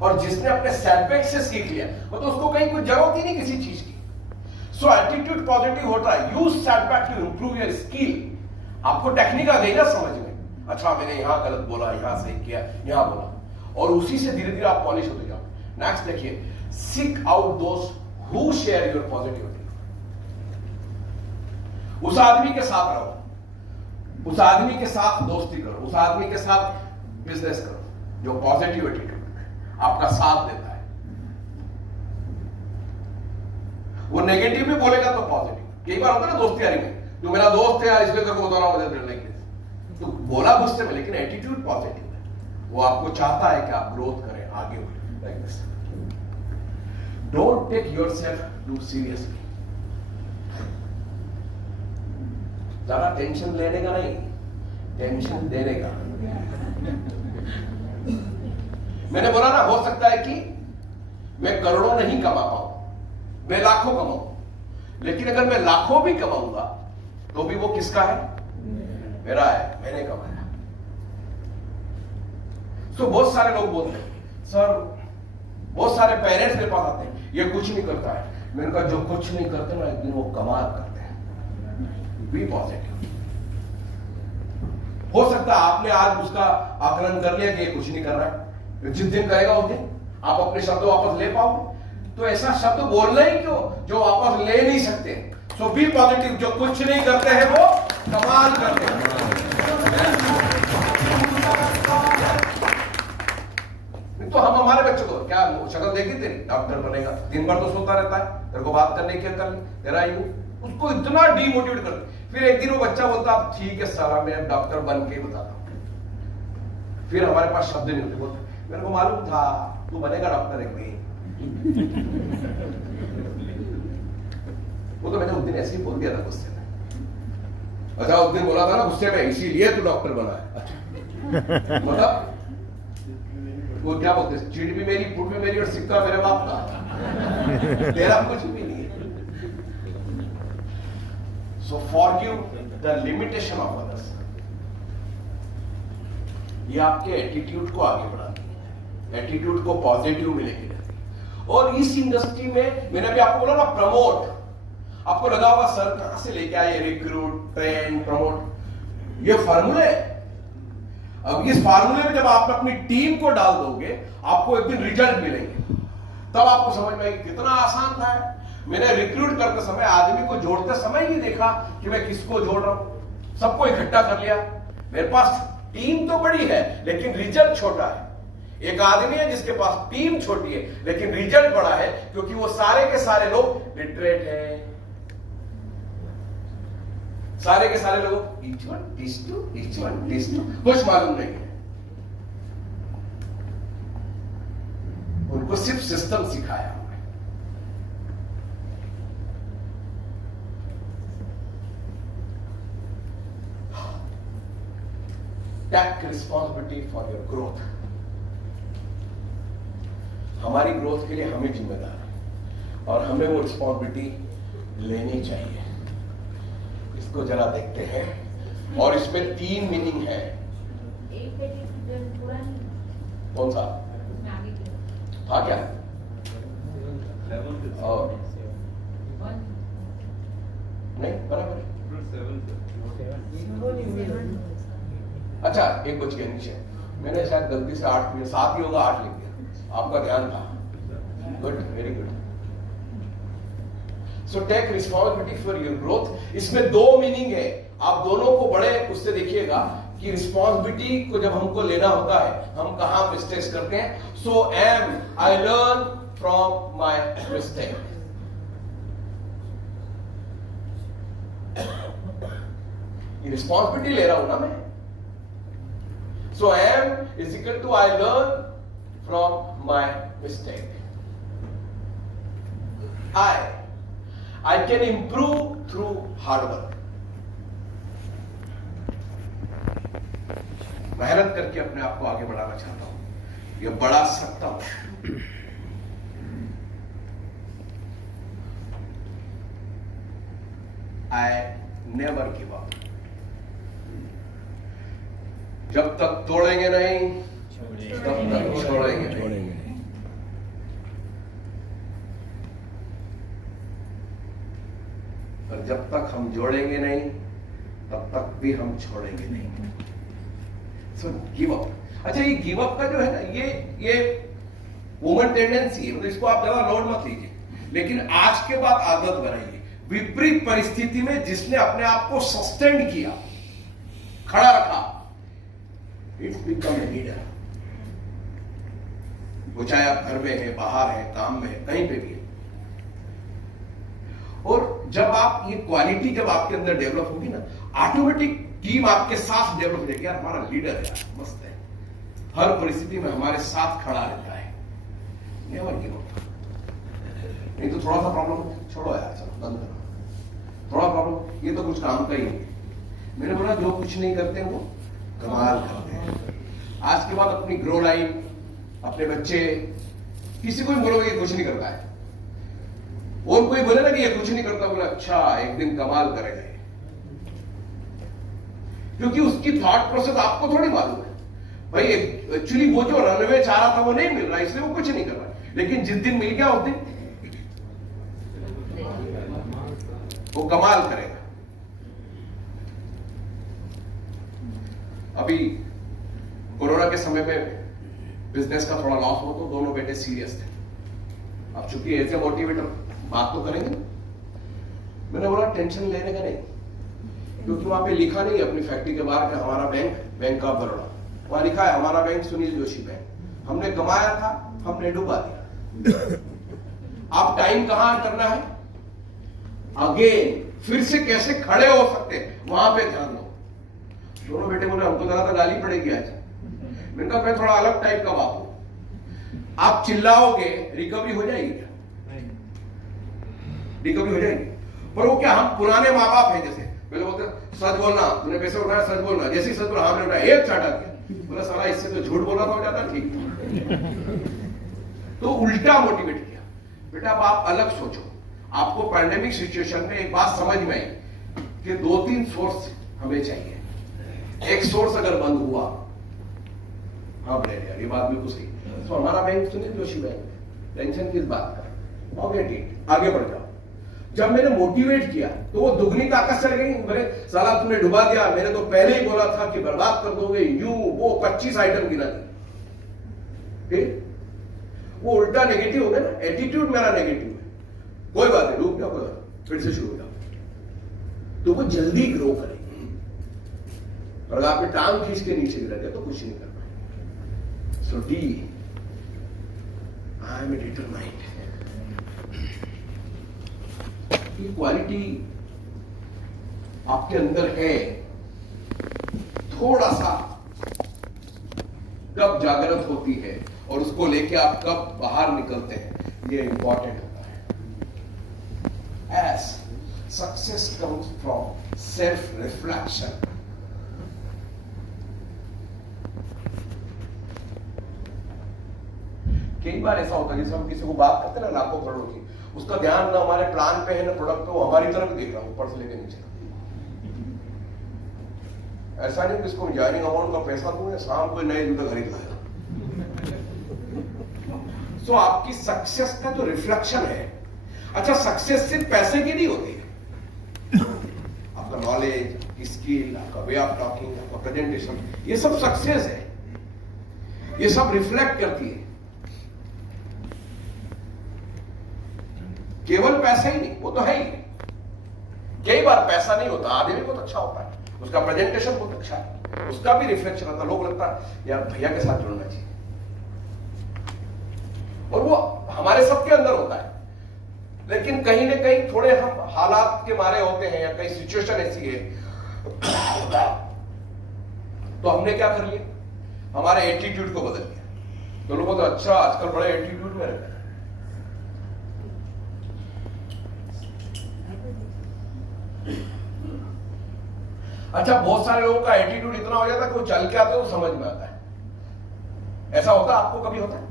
और जिसने अपने सेटबैक से सीख लिया मतलब उसको कहीं कोई जरूरत ही नहीं किसी चीज की। सो एटीट्यूड पॉजिटिव होता है। Use setback to improve your skill. आपको टेक्निक आ गई ना समझ में, अच्छा मैंने यहां गलत बोला, यहां सही किया, यहां बोला, और उसी से धीरे धीरे आप पॉलिश होते जाओ। नेक्स्ट देखिए, सीक आउट दोस्त हु शेयर योर पॉजिटिविटी। उस आदमी के साथ रहो, उस आदमी के साथ दोस्ती करो, उस आदमी के साथ बिजनेस करो जो पॉजिटिव एटीट्यूड में आपका साथ देता है। वो नेगेटिव भी बोलेगा तो पॉजिटिव। कई बार होता है ना दोस्ती यारी में, जो मेरा दोस्त है इसलिए तेरे को बता रहा हूं मुझे, तो बोला गुस्से में लेकिन एटीट्यूड पॉजिटिव है। वो आपको चाहता है कि आप ग्रोथ करें, आगे बढ़ें। Like this. Don't take yourself too seriously. ज्यादा टेंशन लेने का नहीं, टेंशन देने का। मैंने बोला ना, हो सकता है कि मैं करोड़ों नहीं कमा पाऊं, मैं लाखों कमाऊं, लेकिन अगर मैं लाखों भी कमाऊंगा तो भी वो किसका है? मेरा है, मैंने कमाया। तो बहुत सारे लोग बोलते हैं सर, बहुत सारे पेरेंट्स मेरे पास आते हैं, ये कुछ नहीं करता है। मैंने कहा जो कुछ नहीं करते ना, एक दिन वो कमाल करते हैं। Be positive. हो सकता है आपने आज उसका आकलन कर लिया कि ये कुछ नहीं कर रहा है, जिस दिन करेगा उस दिन आप अपने शब्द वापस ले पाओगे। तो ऐसा शब्द बोलना ही क्यों जो वापस ले नहीं सकते। सो बी पॉजिटिव। जो कुछ नहीं करते हैं वो कमाल करते हैं। तो हम हमारे बच्चों को क्या शक्ल देखी तेरी, डॉक्टर बनेगा, दिन भर तो सोता रहता है, तेरे को बात करने की अकल तेरा ही, उसको इतना डीमोटिवेट कर। फिर एक दिन वो बच्चा बोलता ठीक है सारा मैं डॉक्टर बन के बताता हूं। फिर हमारे पास शब्द नहीं होते, बोलते मेरे को मालूम था तू बनेगा डॉक्टर एक दिन। वो तो मैंने उस दिन ऐसे ही बोल दिया था गुस्से में। अच्छा उस दिन बोला था ना गुस्से में, इसीलिए तू डॉक्टर बना है। अच्छा मतलब वो क्या बोलते हैं, चीट भी मेरी, फूट भी मेरी और सिक्का मेरे बाप का, तेरा कुछ भी नहीं है। So forgive the limitation of others. ये आपके एटीट्यूड को आगे बढ़ाती है, एटीट्यूड को पॉजिटिव में लेके जाती है। और इस इंडस्ट्री में मैंने अभी आपको बोला ना प्रमोट, आपको लगा होगा सर कहां से लेके आए रिक्रूट, ट्रेन, प्रमोट, ये फार्मूले। अब इस फार्मूले में जब आप अपनी टीम को डाल दोगे आपको एक दिन रिजल्ट मिलेंगे, तब आपको समझ में आएगी कितना आसान था। मैंने रिक्रूट करते समय आदमी को जोड़ते समय ही देखा कि मैं किसको जोड़ रहा हूं, सबको इकट्ठा कर लिया। मेरे पास टीम तो बड़ी है लेकिन रिजल्ट छोटा है। एक आदमी है जिसके पास टीम छोटी है लेकिन रिजल्ट बड़ा है, क्योंकि वो सारे के सारे लोग लिटरेट हैं, सारे के सारे लोग कुछ मालूम नहीं है, उनको सिर्फ सिस्टम सिखाया हुआ है। Take responsibility for your growth. हमारी ग्रोथ के लिए हमें जिम्मेदार है और हमें वो रिस्पॉन्सिबिलिटी लेनी चाहिए। इसको जरा देखते हैं और इसमें 3 मीनिंग है। कौन सा था क्या? और नहीं बराबर। अच्छा एक बच गया नीचे, मैंने शायद गलती से 7 ही होगा, 8 लिख दिया, आपका ध्यान था। Good, very good. So take responsibility for your growth. इसमें 2 मीनिंग है, आप दोनों को बड़े उससे देखिएगा कि रिस्पॉन्सिबिलिटी को जब हमको लेना होता है हम कहां मिस्टेक्स करते हैं। So M I learn from my mistake. Responsibility ले रहा हूं ना मैं। So M is equal to I learn from my mistake. I can improve through hard work. मेहनत करके अपने आप को आगे बढ़ाना चाहता हूं, ये बढ़ा सकता हूं। I never give up. जब तक तोड़ेंगे नहीं तब तक छोड़ेंगे नहीं। और जब तक हम जोड़ेंगे नहीं तब तक भी हम छोड़ेंगे नहीं। So give up. अच्छा ये गिव अप का जो है ना, ये वुमन टेंडेंसी है, मतलब इसको आप ज्यादा लोड मत लीजिए, लेकिन आज के बाद आदत बनाइए। विपरीत परिस्थिति में जिसने अपने आप को सस्टेन किया, खड़ा रखा, इट्स बिकम ए लीडर। वो चाहे आप घर में है, बाहर है, काम में है, कहीं पे भी है। और जब आप ये क्वालिटी जब आपके अंदर डेवलप होगी ना, ऑटोमेटिक टीम आपके साथ डेवलप हो जाएगी। यार हमारा लीडर है, मस्त है, हर परिस्थिति में हमारे साथ खड़ा रहता है। Never give up. नहीं तो थोड़ा सा प्रॉब्लम, छोड़ो यार, चलो बंद करो, थोड़ा प्रॉब्लम, ये तो कुछ काम का ही है। मैंने बोला जो कुछ नहीं करते वो कमाल करते हैं। आज के बाद अपनी ग्रो लाइन, अपने बच्चे, किसी को भी बोलोगे कुछ नहीं करता है, और कोई बोले ना कि ये कुछ नहीं करता, बोले अच्छा एक दिन कमाल करेगा, क्योंकि उसकी थॉट प्रोसेस आपको थोड़ी मालूम है भाई। एक्चुअली वो जो रनवे चाह रहा था वो नहीं मिल रहा, इसलिए वो कुछ नहीं कर रहा, लेकिन जिस दिन मिल गया उस दिन वो कमाल करेगा। अभी कोरोना के समय में बिजनेस का थोड़ा लॉस हो तो दोनों बेटे सीरियस थे। अब चूंकि ऐसे मोटिवेटर बात तो करेंगे, मैंने बोला टेंशन लेने का नहीं, क्योंकि वहां पे लिखा नहीं अपनी फैक्ट्री के बाहर का हमारा बैंक ऑफ बड़ौदा, वहां लिखा है हमारा बैंक सुनील जोशी बैंक। हमने कमाया था, हमने डुबा दिया। आप टाइम कहां करना है, अगेन फिर से कैसे खड़े हो सकते वहां पे ध्यान दो। दोनों बेटे बोले हमको ज्यादा गाली पड़ेगी आज। मैंने कहा मैं थोड़ा अलग टाइप का बाप हूं, आप चिल्लाओगे रिकवरी हो जाएगी क्या? रिकवरी हो जाएगी, पर वो क्या हम पुराने माँ बाप हैं जैसे पहले बोलते सच बोलना, तूने पैसे उठाया सच बोलना, जैसे ही सच बोला हमने उठाया एक चाटा दिया, बोला साला इससे तो झूठ बोला था हो जाता ठीक तो उल्टा मोटिवेट किया, बेटा अब आप अलग सोचो। आपको पैंडेमिक सिचुएशन में एक बात समझ में आई कि 2-3 सोर्स हमें चाहिए। एक सोर्स अगर बंद हुआ, हाँ बड़े यार ये बात बिल्कुल सही, तो हमारा bank Sunil Joshi bank, tension किस बात का, ओके ठीक आगे बढ़ जाओ। जब मैंने मोटिवेट किया तो वो दुगनी ताकत चल गई। मेरे साला तुमने डुबा दिया, मैंने तो पहले ही बोला था कि बर्बाद कर दोगे, यूं वो 25 आइटम गिना दी। वो उल्टा नेगेटिव हो गया ना, एटीट्यूड मेरा नेगेटिव है। कोई बात नहीं, रुक जाओ, कोई बात फिर से शुरू हो जाओ, तो वो जल्दी ग्रो करेगी। और अगर आपने टांग खींच के नीचे गिरा दिया तो कुछ नहीं कर पाए। सो डी आई एम डिटरमाइंड। ये क्वालिटी आपके अंदर है, थोड़ा सा कब जागृत होती है और उसको लेके आप कब बाहर निकलते हैं, ये इंपॉर्टेंट होता है। As success comes from self reflection. कई बार ऐसा होता है जैसे हम किसी को बात करते हैं ना लाखों करोड़ों की, उसका ध्यान ना हमारे प्लान पे है ना प्रोडक्ट पे, वो हमारी तरफ देख रहा है ऊपर से लेके नीचे। ऐसा नहीं कि इसको ज्वाइनिंग अमाउंट का पैसा दूंगा, शाम को नए जूते खरीद लाएगा। सो आपकी सक्सेस का जो रिफ्लेक्शन है, अच्छा सक्सेस सिर्फ पैसे की नहीं होती है, आपका नॉलेज, स्किल, आपका वे ऑफ टॉकिंग, आपका प्रेजेंटेशन, ये सब सक्सेस है, ये सब रिफ्लेक्ट करती है। केवल पैसा ही नहीं, वो तो है ही। कई बार पैसा नहीं होता, आदमी बहुत अच्छा होता है, उसका प्रेजेंटेशन बहुत अच्छा है, उसका भी रिफ्लेक्शन आता है, लोग लगता है यार भैया के साथ जुड़ना चाहिए, और वो हमारे सबके अंदर होता है। लेकिन कहीं ना कहीं थोड़े हम हालात के मारे होते हैं या कहीं सिचुएशन ऐसी है तो हमने क्या कर लिया, हमारे एटीट्यूड को बदल दिया। तो लोगों तो अच्छा आजकल बड़े एटीट्यूड में रहते हैं। अच्छा बहुत सारे लोगों का एटीट्यूड इतना हो जाता है कि वो चल के आते हैं तो समझ में आता है। ऐसा होता है, आपको कभी होता है?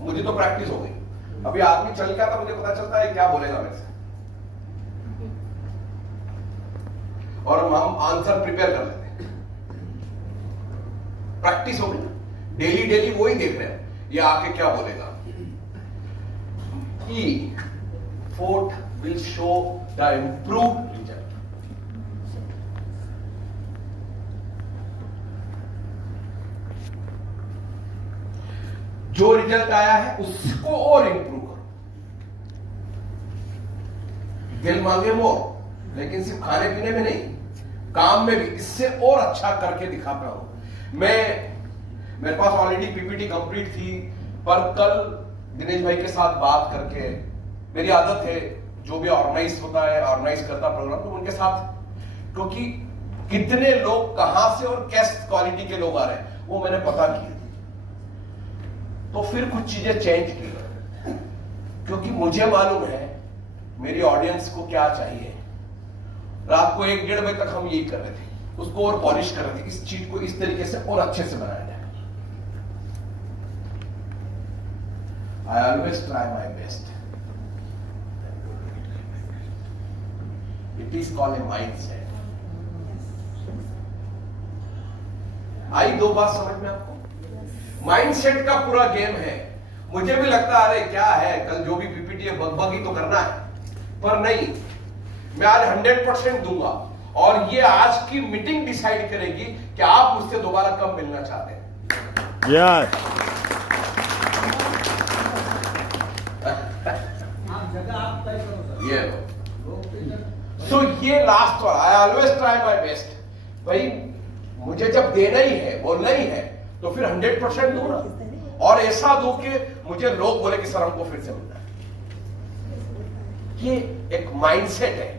मुझे तो प्रैक्टिस हो गई। अभी आदमी चल के आता मुझे पता चलता है क्या बोलेगा मेरे से, और हम आंसर प्रिपेयर कर लेते हैं। प्रैक्टिस हो गई, डेली डेली वो ही देख रहे हैं ये आके क्या बोलेगा। Fourth will show the improved result. जो रिजल्ट आया है उसको और इंप्रूव करो। दिल मांगे मोर, लेकिन सिर्फ खाने पीने में नहीं, काम में भी इससे और अच्छा करके दिखाता हूं। मेरे पास ऑलरेडी पीपीटी कंप्लीट थी, पर कल दिनेश भाई के साथ बात करके, मेरी आदत है जो भी ऑर्गेनाइज होता है, ऑर्गेनाइज करता प्रोग्राम, तो उनके साथ, क्योंकि कितने लोग कहां से और किस क्वालिटी के लोग आ रहे हैं वो मैंने पता किया, तो फिर कुछ चीजें चेंज की, क्योंकि मुझे मालूम है मेरी ऑडियंस को क्या चाहिए। रात को 1-1:30 बजे तक हम यही कर रहे थे, उसको और पॉलिश कर रहे थे, इस चीज को इस तरीके से और अच्छे से बनाया जाए। I always try my best. It is called a mindset. आई दो बात समझ में आपको? माइंडसेट का पूरा गेम है। मुझे भी लगता है अरे क्या है, कल जो भी पीपीटी है बग ही तो करना है, पर नहीं, मैं आज 100% दूंगा और ये आज की मीटिंग डिसाइड करेगी कि आप मुझसे दोबारा कब मिलना चाहते हैं। ये सो ये लास्ट वाला, आई ऑलवेज ट्राई माय बेस्ट। भाई मुझे जब देना ही है, बोलना ही है, तो फिर 100% दूं ना, और ऐसा दूं कि मुझे लोग बोले कि सर हमको फिर से मिलना है। ये एक माइंडसेट है,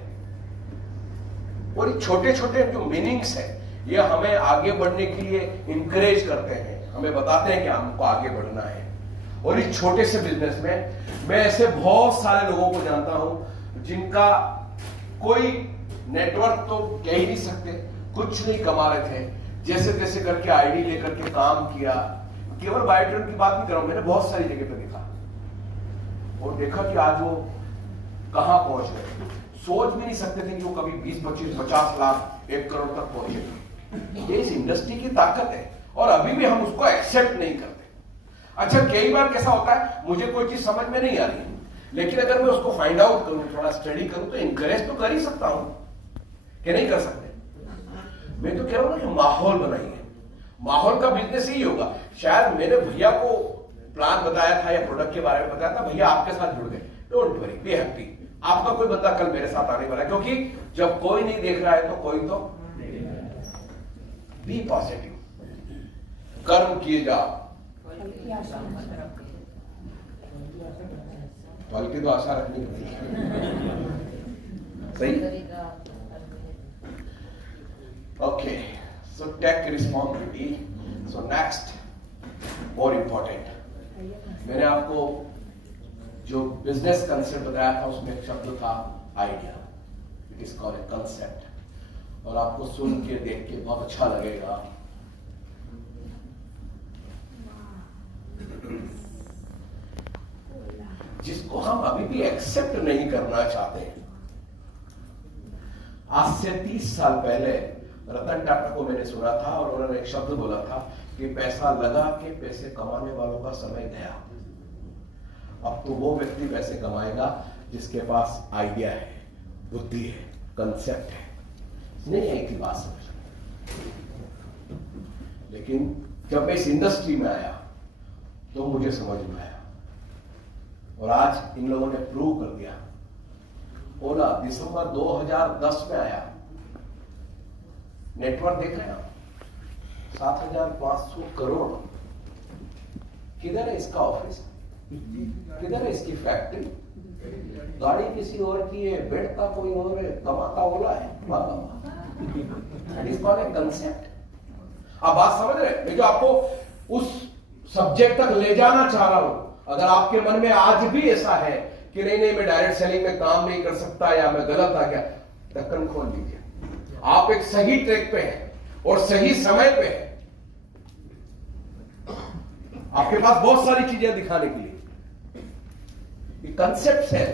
और ये छोटे छोटे जो मीनिंग्स है ये हमें आगे बढ़ने के लिए इंकरेज करते हैं, हमें बताते हैं कि हमको आगे बढ़ना है। और इस छोटे से बिजनेस में मैं ऐसे बहुत सारे लोगों को जानता हूं जिनका कोई नेटवर्क तो कह ही नहीं सकते, कुछ नहीं कमा रहे थे, जैसे तैसे करके आईडी लेकर के काम किया। केवल बायोट्रेंड की बात नहीं कर रहा हूं, मैंने बहुत सारी जगह पे देखा और देखा कि आज वो कहां पहुंच गए। सोच भी नहीं सकते थे कि वो कभी 20, 25, 50 लाख 1 करोड़ तक पहुंचे। ये इस इंडस्ट्री की ताकत है और अभी भी हम उसको एक्सेप्ट नहीं करते। अच्छा, कई बार कैसा होता है, मुझे कोई चीज समझ में नहीं आ रही, लेकिन अगर मैं उसको फाइंड आउट करूं, थोड़ा स्टडी करूं, तो इंकरेज तो कर ही सकता हूं कि नहीं कर सकते। मैं तो कह रहा हूं ना कि माहौल बनाइए, माहौल का बिजनेस ही होगा। शायद मैंने भैया को प्लान बताया था या प्रोडक्ट के बारे में बताया था, भैया आपके साथ जुड़ गए, डोंट वरी, बी हैप्पी। आपका कोई बंदा कल मेरे साथ आने वाला है, क्योंकि जब कोई नहीं देख रहा है तो कोई तो बी पॉजिटिव, कर्म किए जाओ, फल की तो आशा रखनी पड़ती है, सही। Okay, so take responsibility. So next, more important, मैंने आपको जो बिजनेस कंसेप्ट बताया था उसमें एक शब्द था idea, it is called A concept. और आपको सुन के देख के बहुत अच्छा लगेगा। जिसको हम अभी भी एक्सेप्ट नहीं करना चाहते। आज से 30 साल पहले रतन टाटा को मैंने सुना था और उन्होंने एक शब्द बोला था कि पैसा लगा के पैसे कमाने वालों का समय गया। अब तो वो व्यक्ति पैसे कमाएगा जिसके पास आइडिया है, बुद्धि है, कंसेप्ट है। नहीं है कि बात समझ, लेकिन जब मैं इस इंडस्ट्री में आया तो मुझे समझ में आया और आज इन लोगों ने प्रूव कर दिया। ओला दिसंबर 2010 में आया, नेटवर्क देख रहे हैं आप, 7,500 करोड़। किधर है इसका ऑफिस, किधर है इसकी फैक्ट्री? गाड़ी किसी और की है, बैठता कोई और है, कमाता ओला है। कंसेप्ट। आप बात समझ रहे हैं? मैं जो आपको उस सब्जेक्ट तक ले जाना चाह रहा हूं, अगर आपके मन में आज भी ऐसा है कि नहीं नहीं मैं डायरेक्ट सेलिंग में काम नहीं कर सकता या मैं गलत आ गया, ढक्कन खोल लीजिए। आप एक सही ट्रैक पे हैं और सही समय पे हैं। आपके पास बहुत सारी चीजें दिखाने के लिए, ये कंसेप्ट है।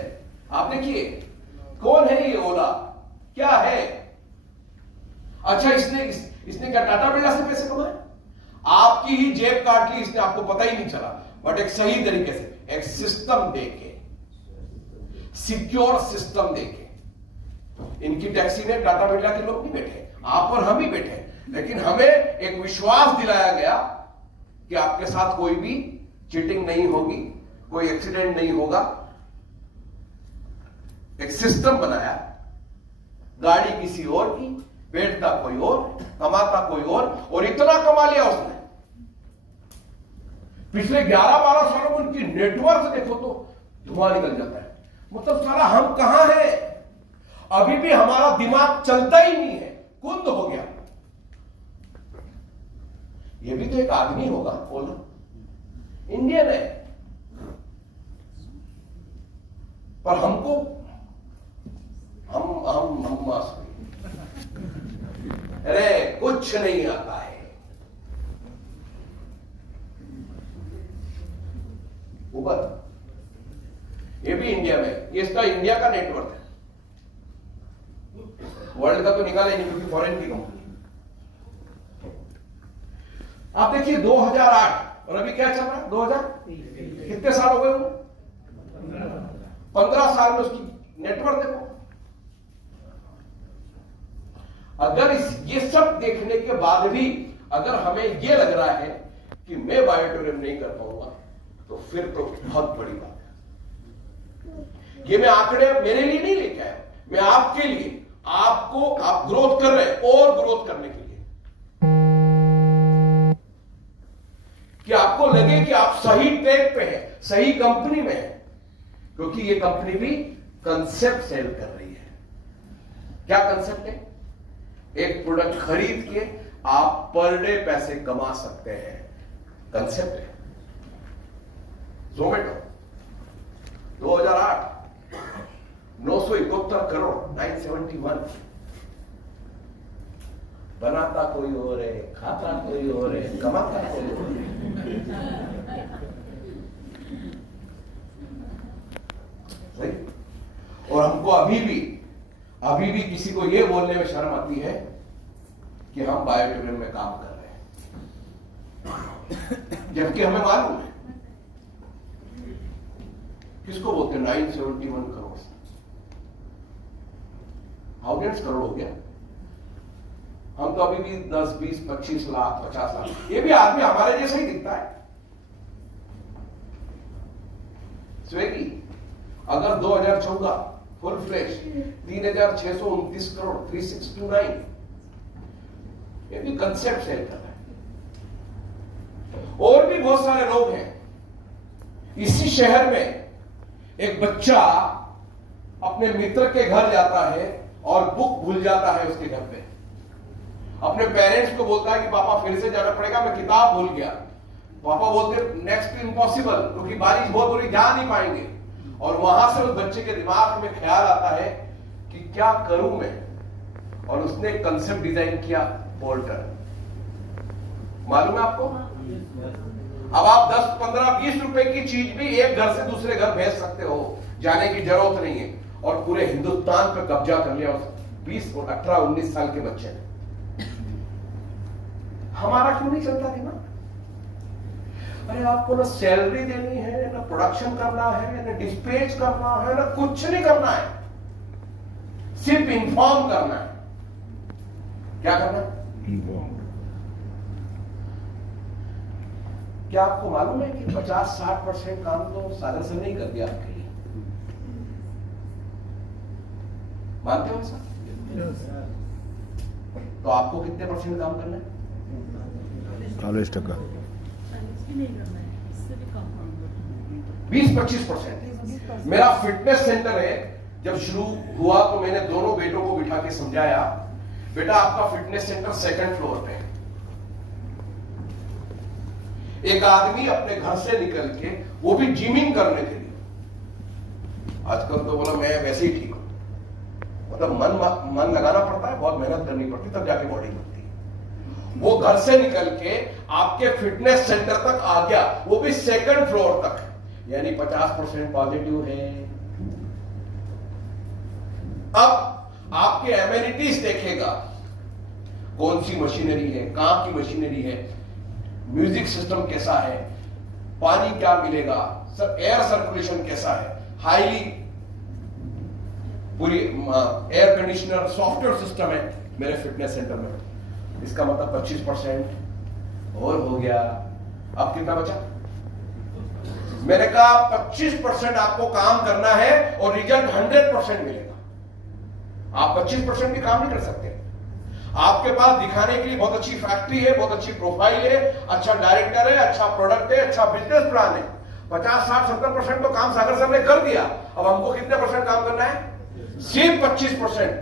आप देखिए कौन है ये ओला, क्या है? अच्छा, इसने क्या टाटा बिरला से पैसे कमाए? आपकी ही जेब काट ली इसने, आपको पता ही नहीं चला। बट एक सही तरीके से, एक सिस्टम देके, सिक्योर सिस्टम देके। इनकी टैक्सी में टाटा बिरला के लोग नहीं बैठे, आप और हम ही बैठे, लेकिन हमें एक विश्वास दिलाया गया कि आपके साथ कोई भी चीटिंग नहीं होगी, कोई एक्सीडेंट नहीं होगा। एक सिस्टम बनाया, गाड़ी किसी और की, बैठता कोई और, कमाता कोई और इतना कमा लिया उसने। पिछले 11-12 सालों में उनकी नेटवर्क देखो तो धुआं निकल जाता है। मतलब साला हम कहां हैं? अभी भी हमारा दिमाग चलता ही नहीं है, कुंद हो गया। ये भी तो एक आदमी होगा, बोलो, इंडियन है, पर हमको हम अरे कुछ नहीं आता है। ऊबर, ये भी इंडिया में, ये इसका इंडिया का नेटवर्क है। वर्ल्ड का तो निकाले नहीं क्योंकि फॉरेन की कंपनी। आप देखिए 2008 और अभी क्या चल रहा है 2000, कितने साल हो गए वो? 15 साल में उसकी नेटवर्क देखो। अगर ये सब देखने के बाद भी अगर हमें ये लग रहा है कि मैं बायोटूरिज्म नहीं कर पाऊंगा, तो फिर तो बहुत बड़ी बात है। ये मैं आंकड़े मेरे लिए नहीं लेके आया, मैं आपके लिए, आपको, आप ग्रोथ कर रहे हैं और ग्रोथ करने के लिए, कि आपको लगे कि आप सही ट्रैक पे हैं, सही कंपनी में हैं, क्योंकि ये कंपनी भी कंसेप्ट सेल कर रही है। क्या कंसेप्ट है? एक प्रोडक्ट खरीद के आप पर डे पैसे कमा सकते हैं, कंसेप्ट है। जोमेटो 2008 971 करोड़ 971, बनाता कोई और है, खाता कोई और है, कमाता कोई और है। सही? और हमको अभी भी किसी को यह बोलने में शर्म आती है कि हम बायोटूरिज्म में काम कर रहे हैं, जबकि हमें मालूम है। किसको बोलते हैं 971 करोड़? थाउजेंड्स करोड़ हो गया। हम तो अभी भी 10, 20, 25 लाख, 50 लाख, ये भी आदमी हमारे जैसा ही दिखता है। स्विगी अगर 2014 फुल फ्लैश 3629 करोड़ 3629, ये भी कंसेप्ट सेल कर रहा है। और भी बहुत सारे लोग हैं। इसी शहर में एक बच्चा अपने मित्र के घर जाता है और बुक भूल जाता है उसके घर पे, अपने पेरेंट्स को बोलता है कि पापा फिर से जाना पड़ेगा, मैं किताब भूल गया। पापा बोलते नेक्स्ट इम्पॉसिबल, क्योंकि बारिश बहुत हो रही, जा नहीं पाएंगे। और वहां से उस बच्चे के दिमाग में ख्याल आता है कि क्या करूं मैं, और उसने एक कंसेप्ट डिजाइन किया, पोर्टर। मालूम है आपको? अब आप 10, 15, 20 रुपए की चीज भी एक घर से दूसरे घर भेज सकते हो, जाने की जरूरत नहीं है। और पूरे हिंदुस्तान पे कब्जा कर लिया उस 20, 18, 19 साल के बच्चे ने। हमारा क्यों नहीं चलता दिमाग? अरे आपको ना सैलरी देनी है, ना प्रोडक्शन करना है, ना डिस्पैच करना है, ना कुछ नहीं करना है, सिर्फ इन्फॉर्म करना है। क्या करना है? क्या आपको मालूम है कि 50-60% काम तो सागर सर नहीं कर दिया आपके लिए? मानते हो ऐसा? तो आपको कितने परसेंट काम करना है? 40%। 20-25%। मेरा फिटनेस सेंटर है, जब शुरू हुआ तो मैंने दोनों बेटों को बिठा के समझाया, बेटा आपका फिटनेस सेंटर 2nd फ्लोर पे है। एक आदमी अपने घर से निकल के, वो भी जिमिंग करने के लिए, आजकल तो बोला मैं वैसे ही ठीक हूं, मतलब मन लगाना पड़ता है, बहुत मेहनत करनी पड़ती है, तब जाके बॉडी बनती है। वो घर से निकल के आपके फिटनेस सेंटर तक आ गया, वो भी 2nd फ्लोर तक, यानी 50% पॉजिटिव है। अब आपके एमिनिटीज देखेगा, कौन सी मशीनरी है, कहां की मशीनरी है, म्यूजिक सिस्टम कैसा है, पानी क्या मिलेगा, सब एयर सर्कुलेशन कैसा है, हाईली पूरी एयर कंडीशनर सॉफ्टवेयर सिस्टम है मेरे फिटनेस सेंटर में। इसका मतलब 25% और हो गया। अब कितना बचा? मैंने कहा 25% आपको काम करना है और रिजल्ट 100% मिलेगा। आप 25% भी काम नहीं कर सकते। आपके पास दिखाने के लिए बहुत अच्छी फैक्ट्री है, बहुत अच्छी प्रोफाइल है, अच्छा डायरेक्टर है, अच्छा प्रोडक्ट है, अच्छा बिजनेस प्लान है। 50, 60, 70% तो काम सागर सर ने कर दिया। अब हमको कितने परसेंट काम करना है? सिर्फ 25%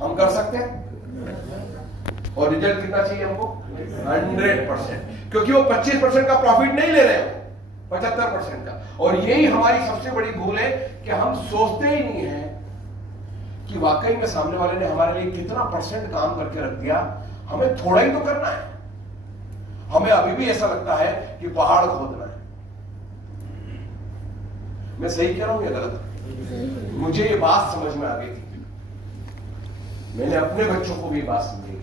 हम कर सकते हैं। और रिजल्ट कितना चाहिए हमको? 100%, क्योंकि वो 25% का प्रॉफिट नहीं ले रहे हो, 75% का। और यही हमारी सबसे बड़ी भूल है कि हम सोचते ही नहीं है कि वाकई में सामने वाले ने हमारे लिए कितना % काम करके रख दिया, हमें थोड़ा ही तो करना है। हमें अभी भी ऐसा लगता है कि पहाड़ खोदना है। मैं सही कह रहा हूं या गलत? मुझे ये बात समझ में आ गई थी। मैंने अपने बच्चों को भी बात समझाई,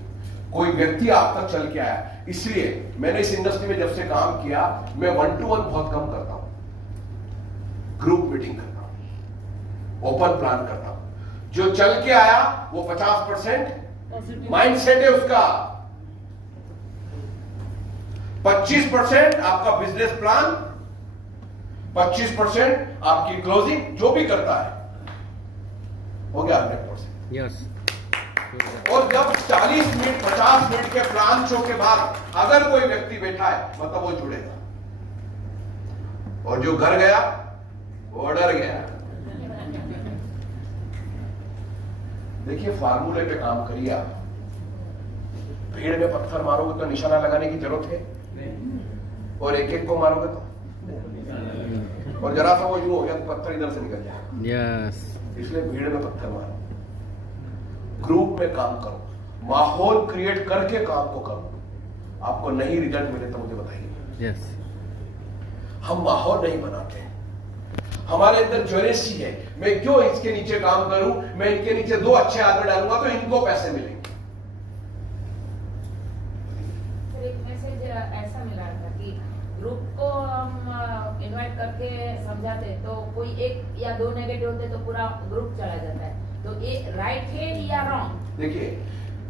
कोई व्यक्ति आप तक चल के आया। इसलिए मैंने इस इंडस्ट्री में जब से काम किया, मैं 1-to-1 बहुत कम करता हूं, ग्रुप मीटिंग करता हूं, ओपन प्लान करता हूं। जो चल के आया वो 50% माइंडसेट है उसका, 25% आपका बिजनेस प्लान, 25% आपकी क्लोजिंग, जो भी करता है हो गया 100%। यस। और जब 40 मिनट 50 मिनट के प्लान शो के बाद अगर कोई व्यक्ति बैठा है, मतलब वो जुड़ेगा, और जो घर गया वो डर गया। देखिए, फार्मूले पे काम करिए आप। भीड़ में पत्थर मारोगे तो निशाना लगाने की जरूरत है, और एक एक को मारोगे तो, और जरा सा वो यूं हो गया तो पत्थर इधर से निकल जाएगा। यस। इसलिए भीड़ में पत्थर मारो, ग्रुप में काम करो, माहौल क्रिएट करके काम को करो। आपको नहीं रिजल्ट मिले तो मुझे बताइए। यस। हम माहौल नहीं बनाते हैं, हमारे अंदर ज्वेलसी है। मैं क्यों इसके नीचे काम करूं, मैं इनके नीचे 2 अच्छे आदमी डालूंगा तो इनको पैसे मिलेंगे। एक मैसेज ऐसा मिला था कि ग्रुप को हम इनवाइट करके समझाते तो कोई 1 या 2 नेगेटिव होते तो पूरा ग्रुप चला जाता है, तो ये राइट है या रॉन्ग? देखिए,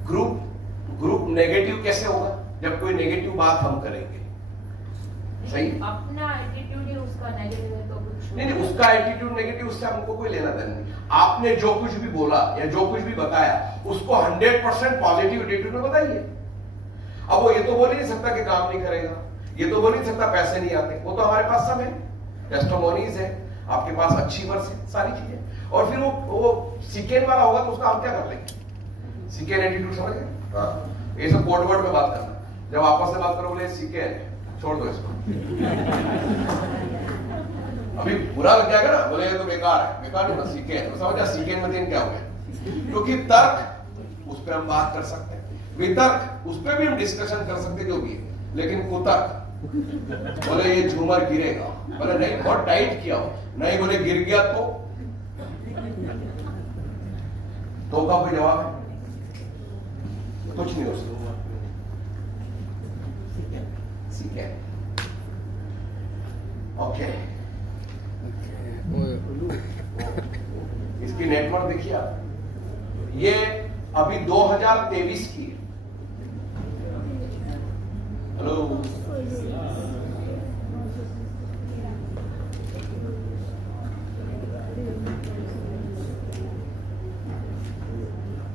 ग्रुप नेगेटिव कैसे होगा जब कोई नेगेटिव बात हम करेंगे? सही, अपना एटीट्यूड ही उसका नेगेटिव है तो कुछ नहीं, उसका एटीट्यूड नेगेटिव, उससे हमको कोई लेना देना नहीं। आपने जो कुछ भी बोला या जो कुछ भी बताया उसको 100% पॉजिटिव एटीट्यूड में बताइए। अब वो ये तो बोल ही नहीं सकता कि काम नहीं करेगा, ये तो बोल नहीं सकता पैसे नहीं आते, वो तो हमारे पास सब है, टेस्टिमोनीज है, आपके पास अच्छी वर्स है, सारी चीजें। और फिर वो सीकेन वाला होगा तो उसका हम क्या कर लेंगे? सीकेन एटीट्यूड समझ गए? हाँ, ये सब कोड वर्ड में बात करना, जब आपस में बात करो बोले सीकेन, छोड़ दो इसको। अभी बुरा लग जाएगा ना, बोले ये तो बेकार है, बेकार नहीं, सीकेन, तो समझा सीकेन में दिन क्या हो गया? क्योंकि तर्क उस पर हम बात कर सकते हैं, वितर्क उस पर भी हम डिस्कशन कर सकते हैं जो भी है, लेकिन कुतर्क बोले ये झूमर गिरेगा, बोले नहीं बहुत टाइट किया हो, नहीं बोले गिर गया तो का कोई जवाब है? कुछ नहीं हो सकता। ठीक है, ओके। इसकी नेटवर्क देखिए आप, ये अभी 2023 की है। हेलो,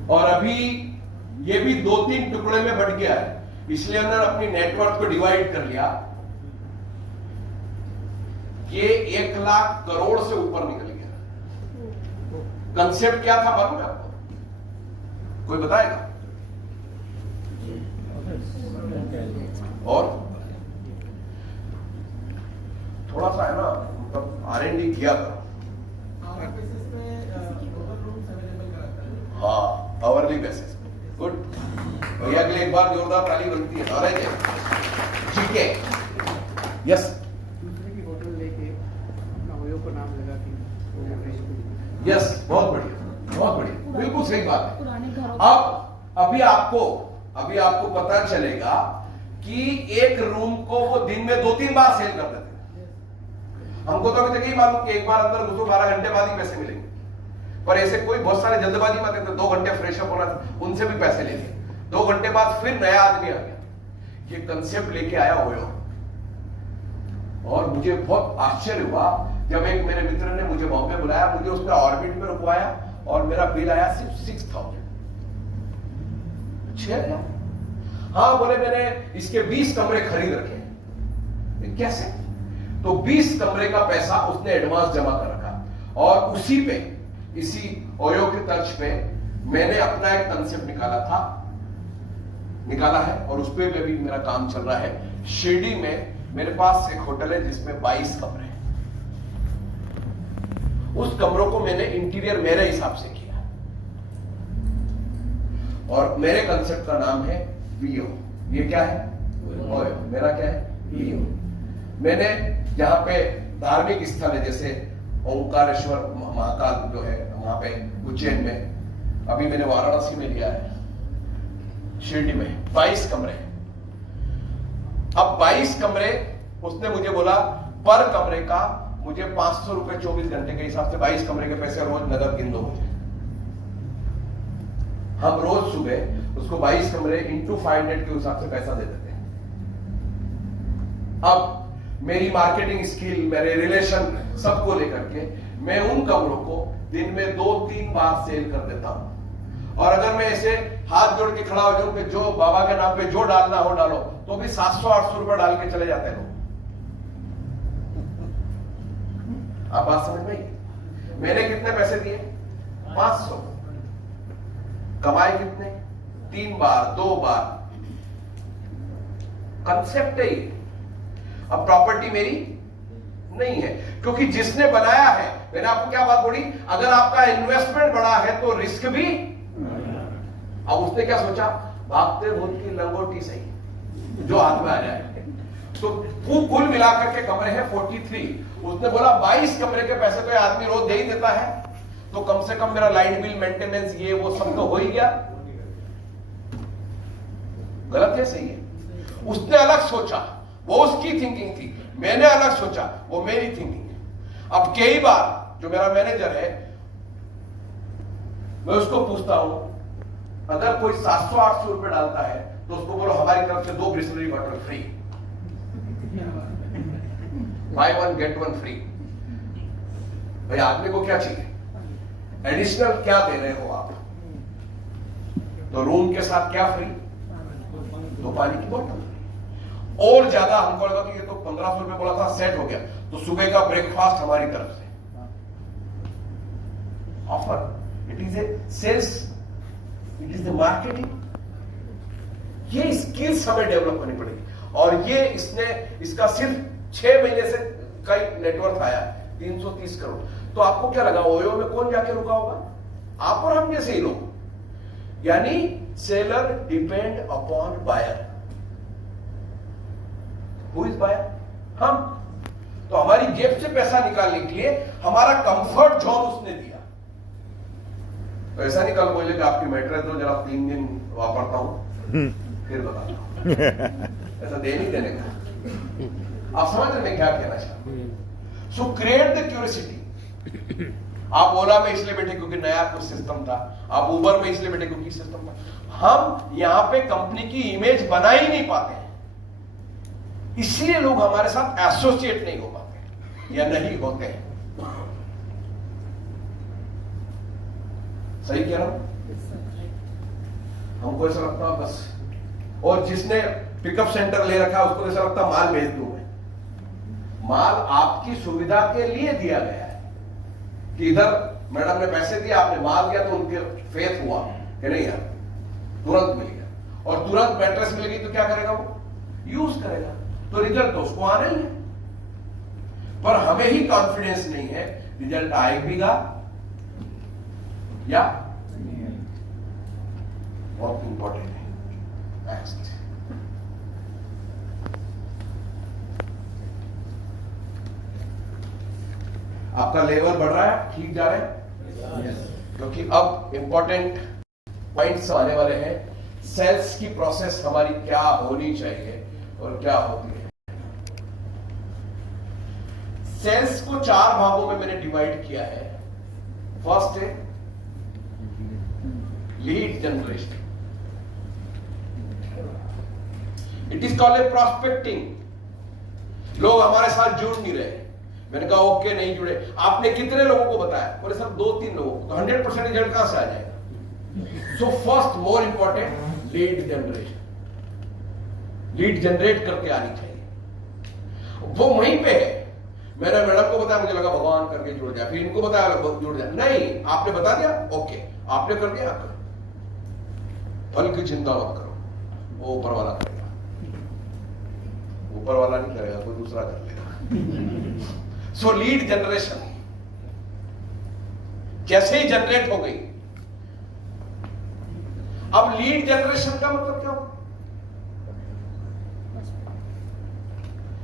और अभी ये भी 2-3 टुकड़े में बढ़ गया है, इसलिए उन्होंने अपनी नेटवर्क को डिवाइड कर लिया। ये 1 लाख करोड़ से ऊपर निकल गया। कंसेप्ट क्या था मालूम है आपको? कोई बताएगा? और थोड़ा सा है ना, मतलब R&D किया था। हाँ, आवरली बेसिस। गुड, भैया के लिए एक बार जोरदार ताली बनती है। नाराज है, ठीक है, यस। दूसरे की होटल लेके अपना ओयो को नाम लगा के, यस, बहुत बढ़िया, बहुत बढ़िया, बिल्कुल सही बात है। अब अभी आपको पता चलेगा कि एक रूम को वो दिन में 2-3 बार सेल कर देते हैं। हमको तो अभी तक यही मालूम कि एक बार अंदर घुसो 12 घंटे बाद ही पैसे मिलेंगे, पर ऐसे कोई बहुत सारे जल्दबाजी में आते थे, 2 घंटे फ्रेश अप होना था, उनसे भी पैसे ले लिए, 2 घंटे बाद फिर नया आदमी आ गया। ये कंसेप्ट लेके आया ओयो, और मुझे बहुत आश्चर्य हुआ जब एक मेरे मित्र ने मुझे बॉम्बे बुलाया, मुझे उसने ऑर्बिट में रुकवाया और मेरा बिल आया सिर्फ 6,000। हाँ, बोले मैंने इसके 20 कमरे खरीद रखे हैं। कैसे? तो 20 कमरे का पैसा उसने एडवांस जमा कर रखा, और उसी पे, इसी ओयो के तर्ज पे मैंने अपना एक कंसेप्ट निकाला है, और उस पे भी मेरा काम चल रहा है। शिरडी में मेरे पास एक होटल है जिसमें 22 कमरे हैं। उस कमरों को मैंने इंटीरियर मेरे हिसाब से किया, और मेरे कंसेप्ट का नाम है वीओ। ये क्या है? ओयो। मेरा क्या है? वीओ। मैंने जहां पे धार्मिक स्थल है, जैसे ओंकारेश्वर महाकाल जो है वहां पे उज्जैन में, अभी मैंने वाराणसी में लिया है, शिरडी में 22 कमरे। अब 22 कमरे उसने मुझे बोला पर कमरे का मुझे 500 रुपए 24 घंटे के हिसाब से 22 कमरे के पैसे रोज नगद गिन दो मुझे। हम रोज सुबह उसको 22 कमरे इंटू 500 के हिसाब से पैसा दे देते हैं। अब मेरी मार्केटिंग स्किल, मेरे रिलेशन सबको लेकर के मैं उन कमरों को दिन में 2-3 बार सेल कर देता हूं। और अगर मैं ऐसे हाथ जोड़ के खड़ा हो जाऊं कि जो बाबा के नाम पे जो डालना हो डालो, तो भी 700-800 रुपए डाल के चले जाते हैं लोग। आप बात समझ में आई? मैंने कितने पैसे दिए? 500। कमाए कितने? 3 बार, 2 बार। कंसेप्ट है ये। अब प्रॉपर्टी मेरी नहीं है, क्योंकि जिसने बनाया है, मैंने आपको क्या बात बोली, अगर आपका इन्वेस्टमेंट बड़ा है तो रिस्क भी। अब उसने क्या सोचा, भागते भूत की लंगोटी सही जो हाथ में आ जाए। तो कुल मिलाकर के कमरे हैं 43। उसने बोला 22 कमरे के पैसे तो ये आदमी रोज दे ही देता है, तो कम से कम मेरा लाइट बिल, मेंटेनेंस, ये वो सब तो हो ही गया। गलत है सही है? उसने अलग सोचा, वो उसकी थिंकिंग थी, मैंने अलग सोचा, वो मेरी थिंकिंग है। अब कई बार जो मेरा मैनेजर है, मैं उसको पूछता हूं, अगर कोई 700-800 रुपए डालता है तो उसको बोलो हमारी तरफ से 2 Bisleri water free, buy 1 get 1 free. भाई आदमी को क्या चाहिए? एडिशनल क्या दे रहे हो आप? तो रूम के साथ क्या फ्री? 2 पानी की बोतल। और ज्यादा हमको लगा कि ये तो 1500 रुपए बोला था, सेट हो गया, तो सुबह का ब्रेकफास्ट हमारी तरफ से offer. It is a sales, it is the marketing. ये स्किल्स हमें डेवलप करनी पड़ेगी। और ये इसका सिर्फ 6 महीने से कई नेटवर्क आया 330 करोड़। तो आपको क्या लगा ओयो में कौन जाके रुका होगा? आप और हम जैसे ही लोग। यानी seller depend upon buyer. Who is buyer? हम। तो हमारी जेब से पैसा निकालने के लिए हमारा कंफर्ट जोन उसने दिया। तो ऐसा नहीं कल बोले कि आपकी मैट्रेस तो जरा 3 दिन वापरता हूं फिर बताता हूं। ऐसा दे नहीं देने का। आप समझ रहे मैं क्या कहना चाहता हूं? सो क्रिएट द क्यूरियोसिटी। आप ओला में इसलिए बैठे क्योंकि नया कुछ सिस्टम था, आप उबर में इसलिए बैठे क्योंकि सिस्टम था। हम यहां पे कंपनी की इमेज बना ही नहीं पाते हैं, इसलिए लोग हमारे साथ एसोसिएट नहीं हो पाते या नहीं होते हैं। सही कह रहा हूं? हमको ऐसा लगता है बस, और जिसने पिकअप सेंटर ले रखा है उसको ऐसा लगता है माल भेज दूं मैं। माल आपकी सुविधा के लिए दिया गया है कि इधर मैडम ने पैसे दिए, आपने माल दिया, तो उनके फेथ हुआ कि नहीं यार तुरंत मिल गया, और तुरंत मैट्रेस मिल गई तो क्या करेगा वो? यूज करेगा, तो रिजल्ट तो उसको आना ही है। पर हमें ही कॉन्फिडेंस नहीं है रिजल्ट आएगा या बहुत इंपॉर्टेंट है। नेक्स्ट, आपका लेवल बढ़ रहा है, ठीक जा रहा है? क्योंकि अब इंपॉर्टेंट पॉइंट्स आने वाले हैं। सेल्स की प्रोसेस हमारी क्या होनी चाहिए और क्या होती है। सेल्स को 4 भागों में मैंने डिवाइड किया है। फर्स्ट है lead generation. It is called A prospecting. लोग हमारे साथ जुड़ नहीं रहे। मैंने कहा ओके नहीं जुड़े। आपने कितने लोगों को बताया? बोले सर 2-3 लोगों को। तो 100% रिजल्ट कहां से आ जाएगा? So first more important lead generation. Lead generate करके आनी चाहिए, वो वहीं पे है। मैंने मैडम को बताया, मुझे लगा भगवान करके जुड़ जाए, फिर इनको बताया जुड़ जाए। नहीं, आपने बता दिया, ओके, आपने कर दिया, करो। फल की चिंता मत करो, वो ऊपर वाला करेगा। ऊपर वाला नहीं करेगा, कोई दूसरा कर लेगा। सो लीड जनरेशन कैसे ही जनरेट हो गई। अब लीड जनरेशन का मतलब क्या हो?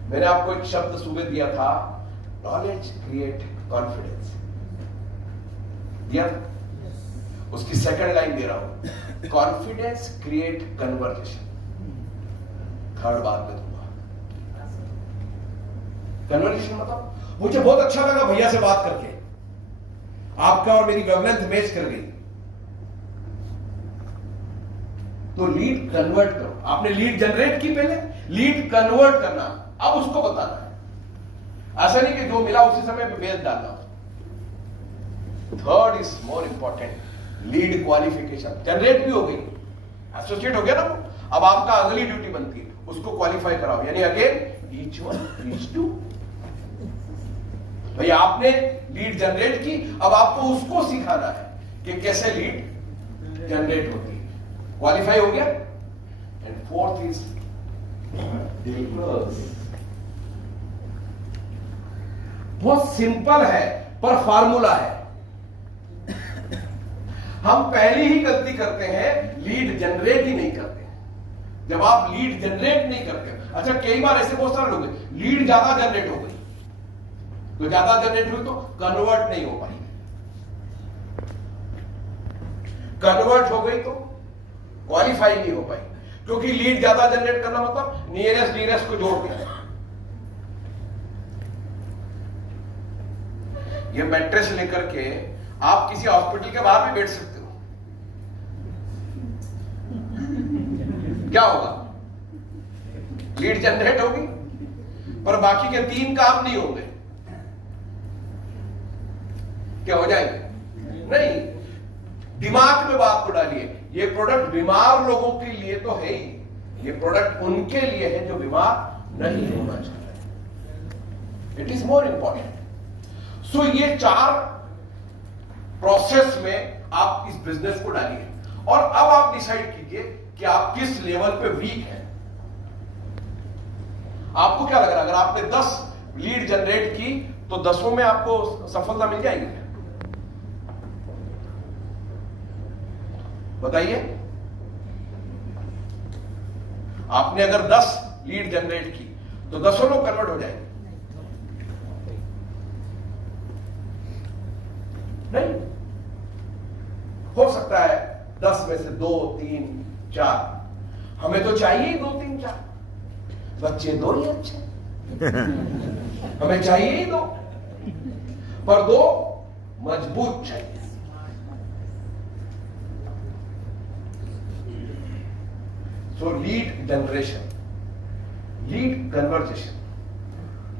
मैंने आपको एक शब्द सुबह दिया था, नॉलेज क्रिएट कॉन्फिडेंस दिया था। उसकी सेकंड लाइन दे रहा हूं, कॉन्फिडेंस क्रिएट कन्वर्जेशन। थर्ड बात में दूंगा कन्वर्जेशन मतलब मुझे बहुत अच्छा लगा भैया से बात करके, आपका और मेरी वेवलेंथ मैच कर गई, तो लीड कन्वर्ट करो। आपने लीड जनरेट की, पहले लीड कन्वर्ट करना, अब उसको बताना है। ऐसा नहीं कि जो मिला उसी समय पे बेच डालना। Third is more important, lead qualification. Generate भी हो गई, एसोसिएट हो गया ना, अब आपका अगली ड्यूटी बनती है उसको क्वालिफाई कराओ, यानी again each one each two. भाई आपने लीड जनरेट की, अब आपको उसको सिखाना है कि कैसे लीड जनरेट होती है। क्वालिफाई हो गया। एंड फोर्थ इज बहुत सिंपल है पर फार्मूला है। हम पहली ही गलती करते हैं, लीड जनरेट ही नहीं करते। जब आप लीड जनरेट नहीं करते, अच्छा कई बार ऐसे बहुत सारे लोग हैं, लीड ज्यादा जनरेट हो गई, तो ज्यादा जनरेट हुई तो कन्वर्ट नहीं हो पाई, कन्वर्ट हो गई तो क्वालिफाई नहीं हो पाई, क्योंकि लीड ज्यादा जनरेट करना मतलब नियरेस्ट को जोड़ दिया। ये मैट्रेस लेकर के आप किसी हॉस्पिटल के बाहर भी बैठ सकते हो, क्या होगा? लीड जनरेट होगी, पर बाकी के 3 काम नहीं होंगे। क्या हो जाएंगे? नहीं। दिमाग में बात को डालिए, ये प्रोडक्ट बीमार लोगों के लिए तो है ही, ये प्रोडक्ट उनके लिए है जो बीमार नहीं होना चाहते। It is more important. So ये 4 प्रोसेस में आप इस बिजनेस को डालिए, और अब आप डिसाइड कीजिए कि आप किस लेवल पे वीक हैं। आपको क्या लग रहा है, अगर आपने 10 लीड जनरेट की तो 10 में आपको सफलता मिल जाएगी? बताइए। आपने अगर 10 लीड जनरेट की तो 10 लोग कन्वर्ट हो जाएंगे? नहीं। हो सकता है 10 में से 2, 3, 4। हमें तो चाहिए ही 2, 3, 4 बच्चे, 2 ही अच्छे हमें चाहिए ही 2, पर 2 मजबूत चाहिए। So lead generation, lead conversation,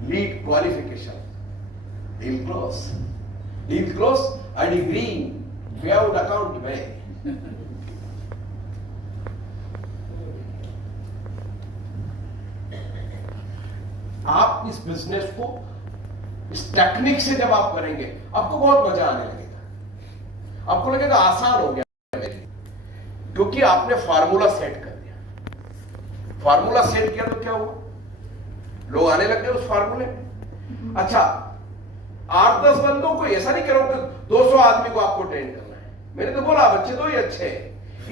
lead qualification, deal close, deal close, ID green, payout account में। आप इस बिजनेस को इस टेक्निक से जब आप करेंगे, आपको बहुत मजा आने लगेगा, आपको लगेगा आसान हो गया मेरे, क्योंकि आपने फार्मूला सेट कर दिया। फार्मूला सेट किया तो क्या हुआ, लोग आने लग गए उस फार्मूले में। अच्छा, 8-10 बंदों को, ऐसा नहीं करो कि 200 आदमी को आपको ट्रेन करना है। मैंने तो बोला बच्चे 2 ही अच्छे हैं।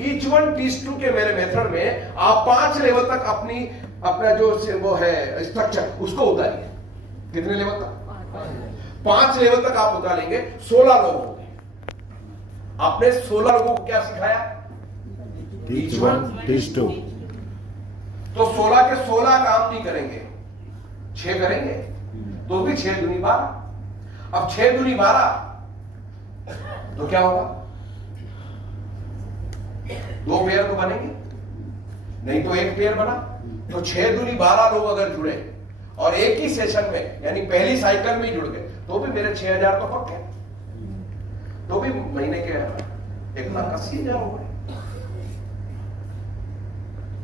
ईच वन टीच टू के मेरे मेथड में आप 5 लेवल तक अपना जो वो है स्ट्रक्चर, उसको उतारिए। कितने लेवल तक? 5 लेवल तक आप उतारेंगे, 16 लोग होंगे। आपने 16 लोगों को क्या सिखाया? Teach one teach two. तो 16 के 16 काम नहीं करेंगे, 6 करेंगे, तो भी 6 दूनी 12। अब 6 दूनी 12 तो क्या होगा? 2 पेयर तो बनेंगे, नहीं तो 1 पेयर बना, तो 6 दूनी 12 लोग अगर जुड़े और एक ही सेशन में, यानी पहली साइकिल में ही जुड़ गए, तो भी मेरे 6000 तो पक्के, तो भी महीने के 1,80,000 हो गए।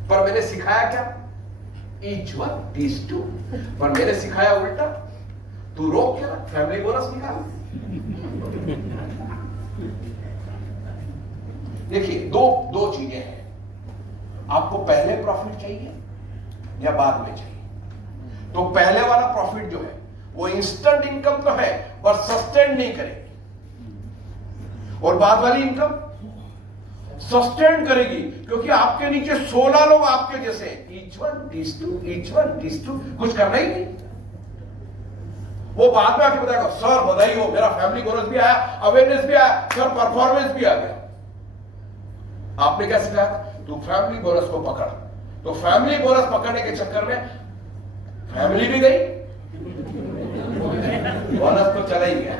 पर मैंने सिखाया क्या? Each one teach two. पर मैंने सिखाया उल्टा, तू रोक क्या, फैमिली बोनस निकाल। देखिए, दो चीजें हैं, आपको पहले प्रॉफिट चाहिए या बाद में चाहिए? तो पहले वाला प्रॉफिट जो है वो इंस्टेंट इनकम तो है, पर सस्टेन नहीं करेगी, और बाद वाली इनकम सस्टेन करेगी, क्योंकि आपके नीचे 16 लोग आपके जैसे, each one teach two, each one teach two, कुछ करना ही नहीं। वो बाद में आके बताएगा, सर बधाई हो, मेरा फैमिली बोनस भी आया, अवेयरनेस भी आया, सर परफॉर्मेंस भी आ गया। आपने क्या सिखाया? तू फैमिली बोनस को पकड़। तो फैमिली बोनस पकड़ने के चक्कर में फैमिली भी गई, बोनस तो चला ही गया,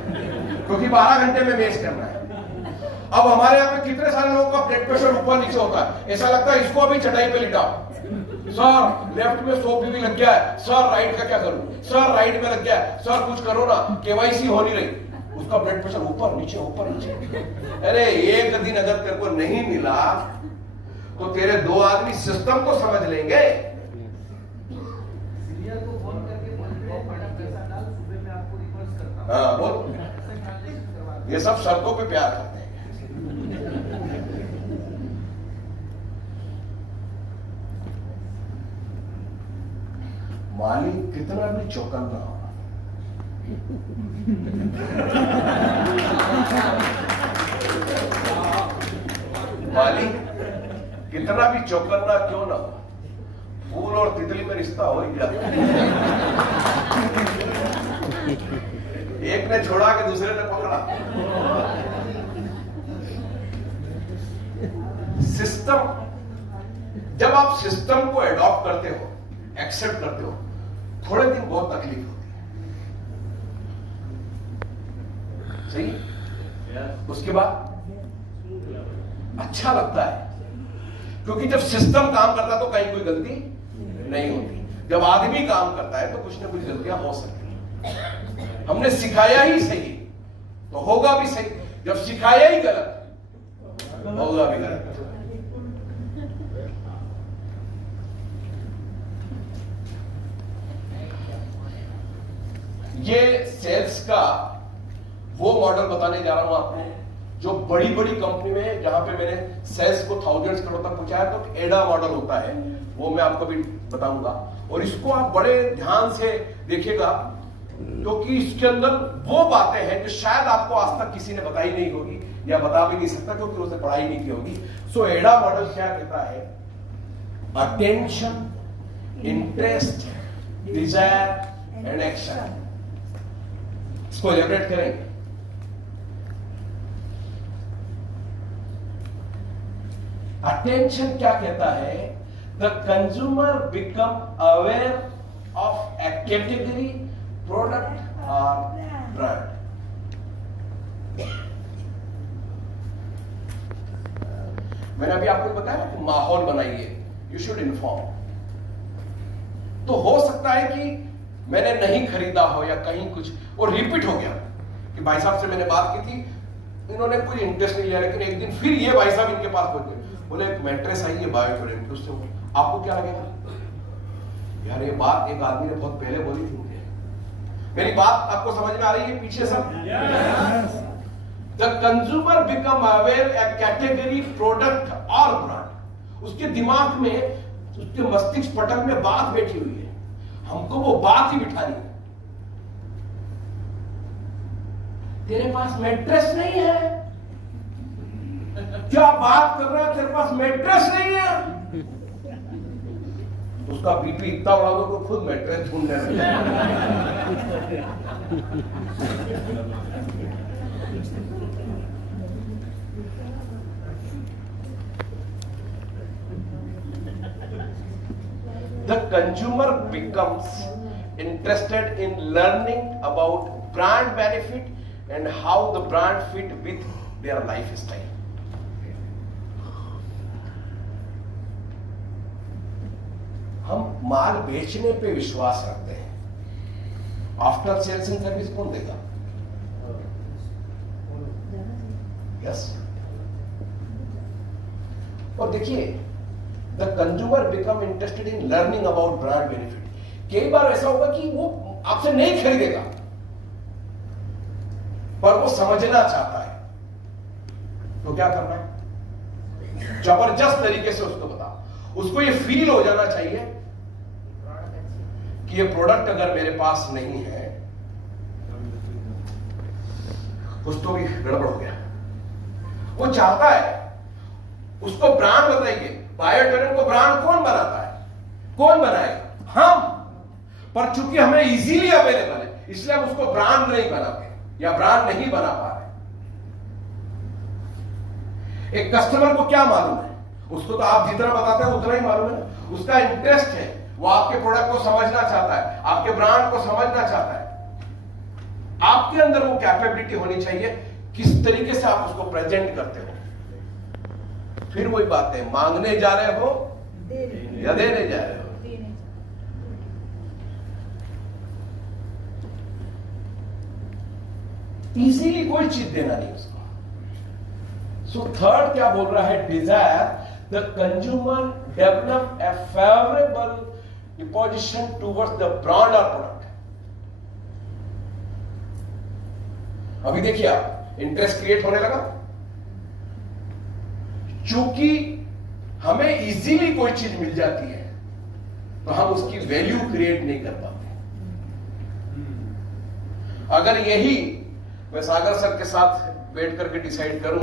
क्योंकि 12 घंटे में मैच करना है। अब हमारे यहाँ पे कितने सारे लोगों का ब्लड प्रेशर ऊपर नीचे होता है, ऐसा लगता है इसको अभी चटाई पे लिटाओ। सर लेफ्ट में 100 पीवी लग गया है, सर राइट का क्या करूं, सर राइट में लग गया है, सर कुछ करो ना, केवाईसी हो नहीं रही। उसका ब्लड प्रेशर ऊपर नीचे। अरे एक दिन अगर तेरे को नहीं मिला तो तेरे 2 आदमी सिस्टम को समझ लेंगे। सीनियर को फोन करके बोलते हैं मैडम पैसा डाल, सुबह मैं आपको रिवर्स करता हूं। हाँ बोल, ये सब शर्तों पे प्यार करते हैं। मालिक कितना भी चौकन्ना हो, मालिक कितना भी चौकन्ना क्यों ना हो, फूल और तितली में रिश्ता हो ही जाता है। एक ने छोड़ा कि दूसरे ने पकड़ा। सिस्टम, जब आप सिस्टम को एडॉप्ट करते हो, एक्सेप्ट करते हो, थोड़े दिन बहुत तकलीफ होती है, सही। उसके बाद अच्छा लगता है, क्योंकि जब सिस्टम काम करता है तो कहीं कोई गलती नहीं होती। जब आदमी काम करता है तो कुछ ना कुछ गलतियां हो सकती हैं। हमने सिखाया ही सही तो होगा भी सही, जब सिखाया ही गलत होगा भी गलत। ये सेल्स का वो मॉडल बताने जा रहा हूं आपको, जो बड़ी बड़ी कंपनी में, जहां पे मैंने सेल्स को थाउजेंड्स करोड़ तक पहुंचाया, तो एडा मॉडल होता है, वो मैं आपको भी बताऊंगा। और इसको आप बड़े ध्यान से देखिएगा, क्योंकि इसके अंदर वो बातें हैं जो शायद आपको आज तक किसी ने बताई नहीं होगी, या बता भी नहीं सकता क्योंकि उसने पढ़ाई नहीं की होगी। सो एडा मॉडल क्या कहता है? Attention, interest, desire and action. इसको एलिब्रेट करेंगे। अटेंशन क्या कहता है? The consumer become aware of A category, product और ब्रांड। मैंने अभी आपको बताया कि माहौल बनाइए, यू शुड इन्फॉर्म। तो हो सकता है कि मैंने नहीं खरीदा हो या कहीं कुछ और रिपीट हो गया कि भाई साहब से मैंने बात की थी, इन्होंने कोई इंटरेस्ट नहीं लिया, लेकिन एक दिन फिर ये भाई साहब इनके पास पहुंच गए, बोले एक मैट्रेस आई है बायोटोरेंट, उससे आपको क्या लगेगा? यार ये बात एक आदमी ने बहुत पहले बोली थी मुझे। मेरी बात आपको समझ में आ रही है पीछे सब? The consumer become aware A category, product और ब्रांड। उसके दिमाग में, उसके मस्तिष्क पटल में बात बैठी हुई है, हमको वो बात ही बिठानी है। तेरे पास मैट्रेस नहीं है? क्या बात कर रहा है, तेरे पास मैट्रेस नहीं है? उसका बीपी इतना उड़ा दो तो खुद मैट्रेस ढूंढने लगे। The consumer becomes interested in learning about brand benefit and how the brand fit with their lifestyle. हम माल बेचने पे विश्वास रखते हैं, आफ्टर सेल्स एंड सर्विस कौन देगा? यस। और देखिए, the consumer become interested in learning about brand benefit. कई बार ऐसा होगा कि वो आपसे नहीं खरीदेगा, पर वो समझना चाहता है, तो क्या करना है? जबरदस्त तरीके से उसको बताओ। उसको ये फील हो जाना चाहिए कि ये प्रोडक्ट अगर मेरे पास नहीं है, कुछ तो भी गड़बड़ हो गया। वो चाहता है, उसको ब्रांड बताइए। बायोटोरेंट को ब्रांड कौन बनाता है? कौन बनाएगा? हम। पर चूंकि हमें इजीली अवेलेबल है, इसलिए हम उसको ब्रांड नहीं बनाते या ब्रांड नहीं बना पा रहे। एक कस्टमर को क्या मालूम है उसको तो आप जितना बताते हैं उतना ही मालूम है ना। उसका इंटरेस्ट है, वो आपके प्रोडक्ट को समझना चाहता है, आपके ब्रांड को समझना चाहता है। आपके अंदर वो कैपेबिलिटी होनी चाहिए, किस तरीके से आप उसको प्रेजेंट करते हो। फिर वही बात है, मांगने जा रहे हो या देने जा रहे हो। इजीली कोई चीज देना नहीं उसको। सो थर्ड क्या बोल रहा है, Dzire the consumer develop a favourable deposition towards the brand और प्रोडक्ट। अभी देखिए आप, इंटरेस्ट क्रिएट होने लगा, चूंकि हमें इजीली कोई चीज मिल जाती है तो हम उसकी वैल्यू क्रिएट नहीं कर पाते। अगर यही मैं सागर सर के साथ बैठ करके डिसाइड करूं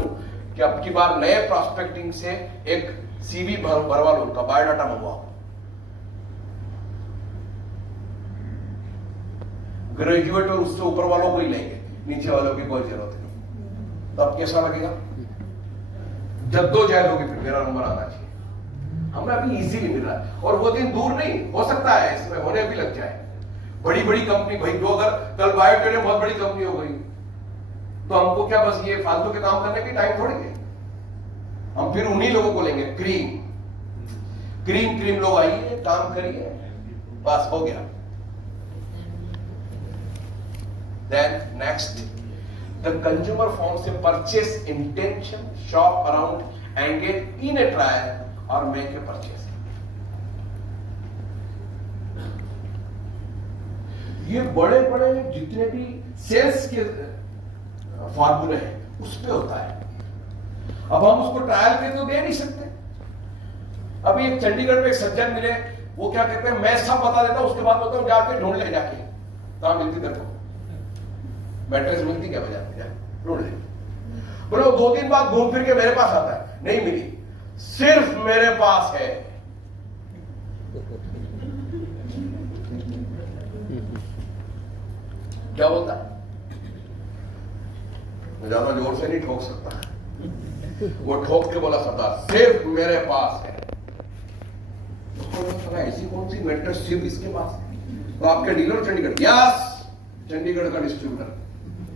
कि अब की बार नए प्रॉस्पेक्टिंग से एक सीवी भरवा लो, उनका बायोडाटा मंगवाओ, ग्रेजुएट और उससे ऊपर वालों को ही लेंगे, नीचे वालों की कोई जरूरत नहीं, तो अब कैसा लगेगा? जद्दोजहद होगी, फिर मेरा नंबर आना चाहिए। हमें अभी इजीली मिल रहा है और वो दिन दूर नहीं, हो सकता है इसमें होने भी लग जाए। बड़ी बड़ी कंपनी, भाई जो अगर कल बायोटेरियम बहुत बड़ी कंपनी हो गई तो हमको क्या बस ये फालतू के काम करने की टाइम थोड़ी है। हम फिर उन्हीं लोगों को लेंगे, क्रीम लोग आइए, काम करिए, बस हो गया। Then next, the consumer forms a purchase intention, shop around, engage in a trial or make a purchase. ये बड़े बड़े जितने भी सेल्स के फॉर्मूले हैं उस पे होता है। अब हम उसको ट्रायल पे तो दे नहीं सकते। अभी एक चंडीगढ़ में एक सज्जन मिले, वो क्या कहते हैं, मैं सब बता देता हूं, उसके बाद बोलता हूं जाके ढूंढ ले, जाके कहां मिलती तेरे को बैटरीज मिलती क्या बजाते, ढूंढ ले। बोलो 2 दिन बाद घूम फिर के मेरे पास आता है, नहीं मिली, सिर्फ मेरे पास है। क्या बोलता है? मैं ज्यादा जोर से नहीं ठोक सकता, वो ठोक के बोला सरदार सिर्फ मेरे पास है। तो ऐसी कौन सी मेट्रो सिर्फ इसके पास है? तो आपके डीलर चंडीगढ़, यस, चंडीगढ़ का डिस्ट्रीब्यूटर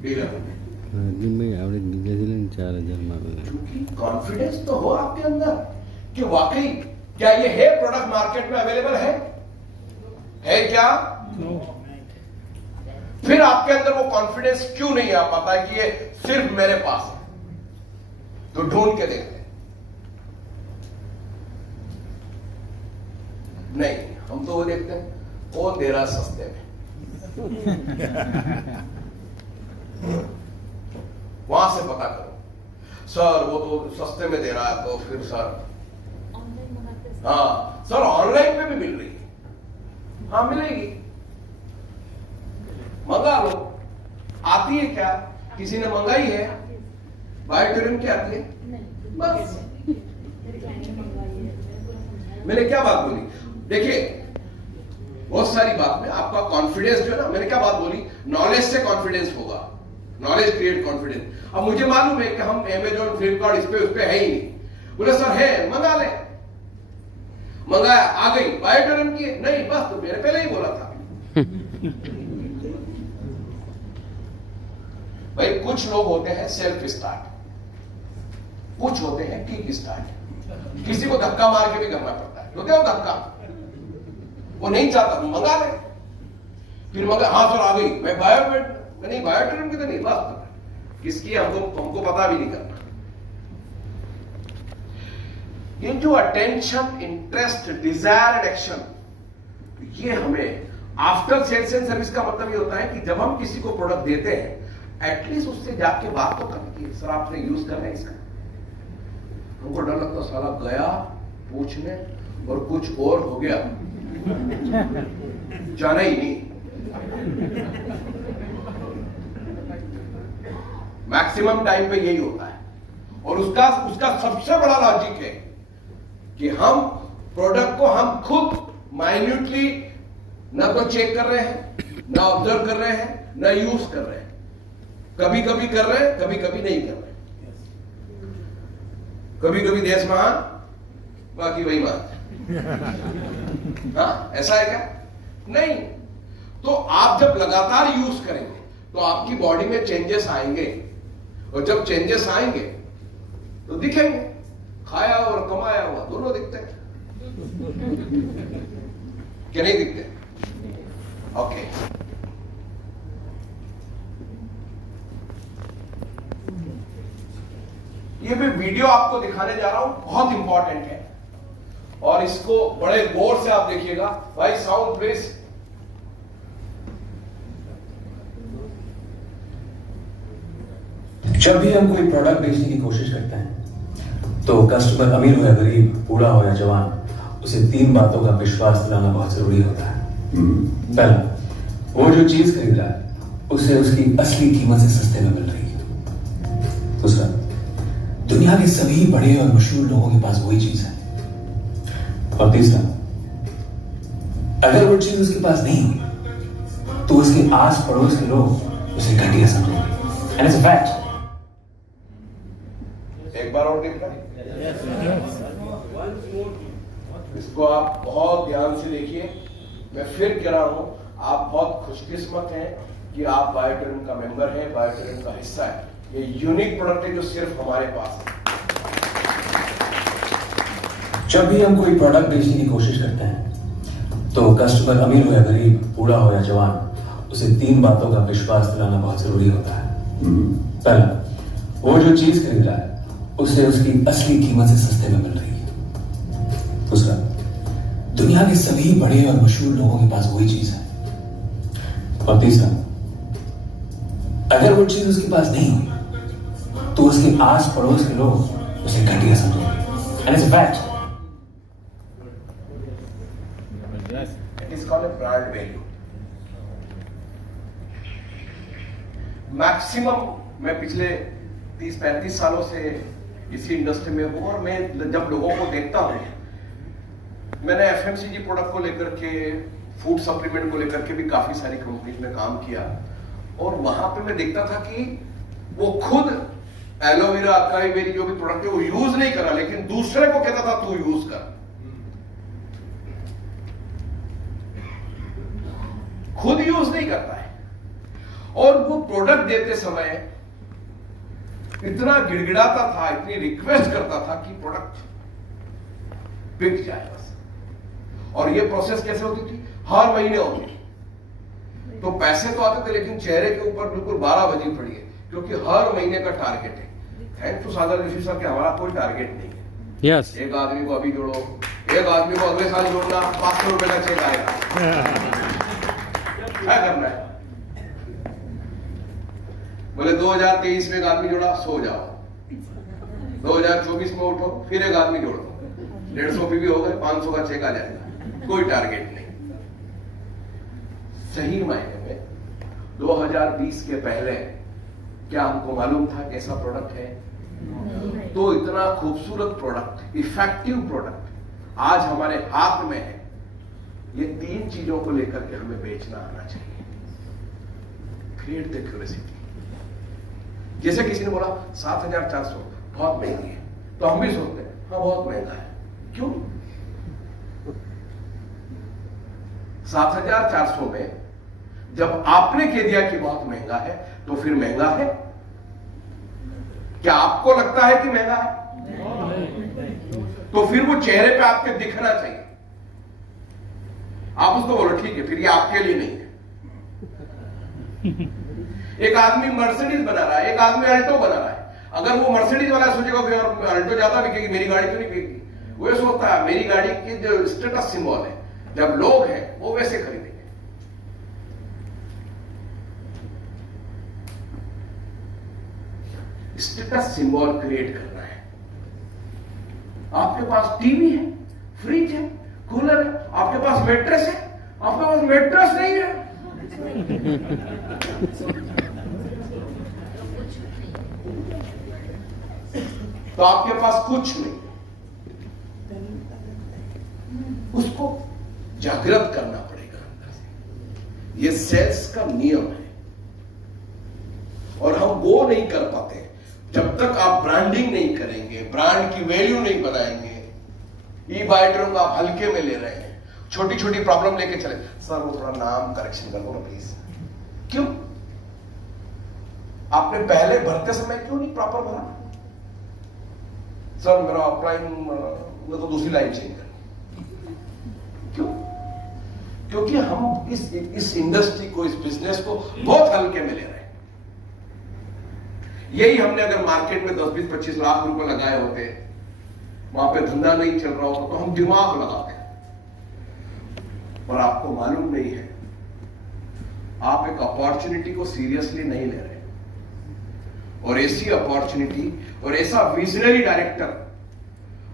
डीलर। दिन में एवरेज दिलें 4000 मांग। क्योंकि कॉन्फिडेंस तो हो आपके अंदर कि वाकई क्या ये है प्रोडक्ट मार्केट में अवेलेबल है क्या? फिर आपके अंदर वो कॉन्फिडेंस क्यों नहीं आ पाता है कि ये सिर्फ मेरे पास है? तो ढूंढ के देखते हैं। नहीं, हम तो वो देखते हैं कौन दे रहा है सस्ते में, वहां से पता करो। सर वो तो सस्ते में दे रहा है, तो फिर सर हाँ सर ऑनलाइन पे भी मिल रही है, हाँ मिलेगी, मंगा लो। आती है क्या? किसी ने मंगाई है? बायोटेरियम की आती है? बस मैंने क्या बात बोली, देखिए बहुत सारी बात में आपका कॉन्फिडेंस जो है ना, मैंने क्या बात बोली, नॉलेज से कॉन्फिडेंस होगा, नॉलेज क्रिएट कॉन्फिडेंस। अब मुझे मालूम है कि हम अमेजोन, फ्लिपकार्ट इस पे है ही नहीं। बोले सर है, मंगा ले, मंगाया, आ गई, बायोटेरियम की नहीं, बस तो मैंने पहले ही बोला था। भाई कुछ लोग होते हैं सेल्फ स्टार्ट, कुछ होते हैं किक स्टार्ट, किसी को धक्का मार के भी करना पड़ता है, होते हो धक्का, वो नहीं चाहता, मंगा ले, फिर मंगा, हाँ सर आ गई, मैं बायोटेरियम की तो नहीं, बस किसकी हमको पता भी नहीं करना। ये जो attention, interest, desire and action, ये हमें आफ्टर सेल्स एंड सर्विस का मतलब ये होता है कि जब हम किसी को प्रोडक्ट देते हैं एटलीस्ट उससे जाके बात तो करनी है, सर आपने यूज करना है इसका। हमको डर लगता साला गया पूछने और कुछ और हो गया, जाना ही नहीं। मैक्सिमम टाइम पे यही होता है और उसका सबसे बड़ा लॉजिक है कि हम प्रोडक्ट को हम खुद माइन्यूटली ना तो चेक कर रहे हैं, ना ऑब्जर्व कर रहे हैं, ना यूज कर रहे हैं, कभी कभी कर रहे हैं, कभी कभी नहीं कर रहे हैं। कभी कभी देश महान, बाकी वही बात। हाँ, ऐसा है क्या? नहीं। तो आप जब लगातार यूज करेंगे तो आपकी बॉडी में चेंजेस आएंगे, और जब चेंजेस आएंगे तो दिखेंगे, खाया और कमाया हुआ दोनों दिखते हैं क्या नहीं दिखते? ओके। ये भी वीडियो आपको दिखाने जा रहा हूं, बहुत इंपॉर्टेंट है, और इसको बड़े गौर से आप देखिएगा। भाई साउंड प्लीज। जब भी हम कोई प्रोडक्ट बेचने की कोशिश करते हैं तो कस्टमर अमीर हो या गरीब, बूढ़ा हो या जवान, उसे 3 बातों का विश्वास दिलाना बहुत जरूरी होता है। पहला, वो जो चीज खरीद रहा है उसे उसकी असली कीमत से सस्ते में मिल रही है। दूसरा, दुनिया के सभी बड़े और मशहूर लोगों के पास वही चीज है। और तीसरा, अगर वो चीज उसके पास नहीं हुई तो उसके आस पड़ोस के लोग उसे घटिया समझेंगे। And it's a fact. एक बार और देखना, इसको आप बहुत ध्यान से देखिए। मैं फिर कह रहा हूं, आप बहुत खुशकिस्मत हैं कि आप बायोटेरिन का मेंबर हैं, बायोटेरिन का हिस्सा है। ये यूनिक प्रोडक्ट है जो सिर्फ हमारे पास है। जब भी हम कोई प्रोडक्ट बेचने की कोशिश करते हैं तो कस्टमर अमीर हो या गरीब, बूढ़ा हो या जवान, उसे 3 बातों का विश्वास दिलाना बहुत जरूरी होता है। पहला, वो जो चीज खरीद रहा है उसे उसकी असली कीमत से सस्ते में मिल रही है। दूसरा, दुनिया के सभी बड़े और मशहूर लोगों के पास वही चीज है। और तीसरा, अगर वो चीज उसके पास नहीं हुई तो उसके आस पड़ोस के लोग उसे घटिया समझेंगे। And it's a fact. It is called brand value. Maximum मैं पिछले 30-35 सालों से इसी इंडस्ट्री में हूं, और मैं जब लोगों को देखता हूं, मैंने एफएमसीजी प्रोडक्ट को लेकर के, फूड सप्लीमेंट को लेकर के भी काफी सारी कंपनीज में काम किया, और वहां पे मैं देखता था कि वो खुद एलोवेरा, अकाई बेरी जो भी प्रोडक्ट है वो यूज नहीं करा, लेकिन दूसरे को कहता था तू यूज कर। खुद यूज नहीं करता है, और वो प्रोडक्ट देते समय इतना गिड़गिड़ाता था, इतनी रिक्वेस्ट करता था कि प्रोडक्ट बिक जाए बस। और ये प्रोसेस कैसे होती थी? हर महीने होती थी। तो पैसे तो आते थे, लेकिन चेहरे के ऊपर बिल्कुल 12 बजी पड़ी है, क्योंकि हर महीने का टारगेट है। Thank to Sagar Rishi sir कि हमारा कोई टारगेट नहीं है। यस। एक आदमी को अभी जोड़ो, एक आदमी को अगले साल जोड़ना, 500 रुपए का चेक आएगा। क्या करना है? बोले 2023 में एक आदमी जोड़ा, सो जाओ। 2024 में उठो, फिर एक आदमी जोड़ो, 150 भी हो गए, 500 का चेक आ जाएगा। कोई टारगेट नहीं। सही मायने में 2020 के पहले क्या हमको मालूम था कैसा प्रोडक्ट है? तो इतना खूबसूरत प्रोडक्ट, इफेक्टिव प्रोडक्ट आज हमारे हाथ में है। ये 3 चीजों को लेकर के हमें बेचना आना चाहिए। Create the curiosity. जैसे किसी ने बोला 7,400 बहुत महंगी है, तो हम भी सोचते हैं हाँ बहुत महंगा है। क्यों? 7,400 में जब आपने कह दिया कि बहुत महंगा है, तो फिर महंगा है? क्या आपको लगता है कि महंगा है? तो फिर वो चेहरे पे आपके दिखना चाहिए। आप उसको बोलो ठीक है, फिर ये आपके लिए नहीं है। एक आदमी मर्सिडीज बना रहा है, एक आदमी अल्टो बना रहा है। अगर वो मर्सिडीज वाला सोचेगा कि अल्टो ज्यादा बिकेगी, मेरी गाड़ी क्यों नहीं बिकेगी? वो ये सोचता है मेरी गाड़ी की जो स्टेटस सिंबल है, जब लोग हैं वो वैसे खरीदेंगे। स्टेटस सिंबल क्रिएट करना है। आपके पास टीवी है, फ्रिज है, कूलर है, आपके पास मैट्रेस है, आपके पास मैट्रेस नहीं है। तो आपके पास कुछ नहीं। उसको जागृत करना पड़ेगा अंदर से। ये सेल्स का नियम है, और हम वो नहीं कर पाते जब तक आप ब्रांडिंग नहीं करेंगे, ब्रांड की वैल्यू नहीं बनाएंगे, ई बायोटेरों को आप हल्के में ले रहे हैं, छोटी छोटी प्रॉब्लम लेके चले। सर वो थोड़ा नाम करेक्शन कर दो ना प्लीज। क्यों आपने पहले भरते समय क्यों नहीं प्रॉपर भरा? सर मेरा ऑफलाइन में तो दूसरी लाइन चेंज कर। क्यों? क्योंकि हम इस इंडस्ट्री को, इस बिजनेस को बहुत हल्के में ले रहे हैं। यही हमने अगर मार्केट में 10-20-25 लाख रुपए लगाए होते, वहां पे धंधा नहीं चल रहा होता, तो हम दिमाग लगाते। पर आपको मालूम नहीं है, आप एक अपॉर्चुनिटी को सीरियसली नहीं ले रहे। और ऐसी अपॉर्चुनिटी और ऐसा विजनरी डायरेक्टर,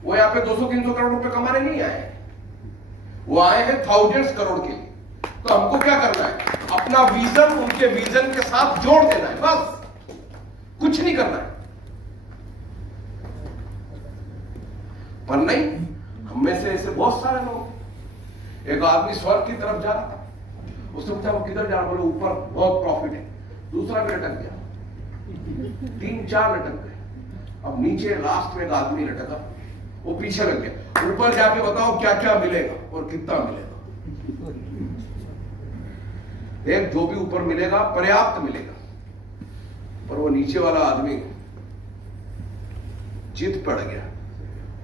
वो यहां पे 200-300 करोड़ रुपए कमाने नहीं आए, वो आए हैं थाउजेंड्स करोड़ के लिए। तो हमको क्या करना है? अपना विजन उनके विजन के साथ जोड़ देना है, बस कुछ नहीं करना है। पर नहीं, हम में से ऐसे बहुत सारे लोग। एक आदमी स्वर्ग की तरफ जा रहा था, उसने पूछा वो किधर जा रहा? बोले ऊपर बहुत प्रॉफिट है। दूसरा भी लटक गया, 3-4 लटक गए। अब नीचे लास्ट में एक आदमी लटका, वो पीछे लग गया। ऊपर जाके बताओ क्या क्या मिलेगा और कितना मिलेगा। एक जो भी ऊपर मिलेगा पर्याप्त मिलेगा, पर वो नीचे वाला आदमी जिद पड़ गया।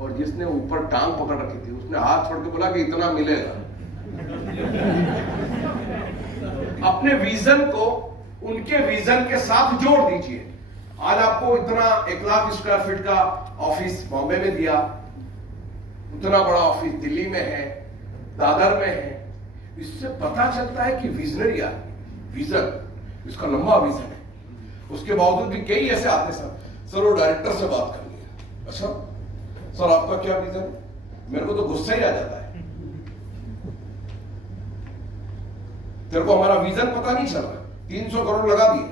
और जिसने ऊपर टांग पकड़ रखी थी, उसने हाथ छोड़ के बोला कि इतना मिलेगा। अपने विजन को उनके विजन के साथ जोड़ दीजिए। आज आपको इतना 1 लाख स्क्वायर फीट का ऑफिस बॉम्बे में दिया, उतना बड़ा ऑफिस दिल्ली में है, दादर में है। इससे पता चलता है कि विजनरी आदमी, विजन, इसका लंबा विजन है। उसके बावजूद भी कई ऐसे आते सर वो डायरेक्टर से बात करनी है। अच्छा सर आपका क्या विजन है? मेरे को तो गुस्सा ही आ जाता है। तेरे को हमारा विजन पता नहीं चल रहा। 300 करोड़ लगा दिए,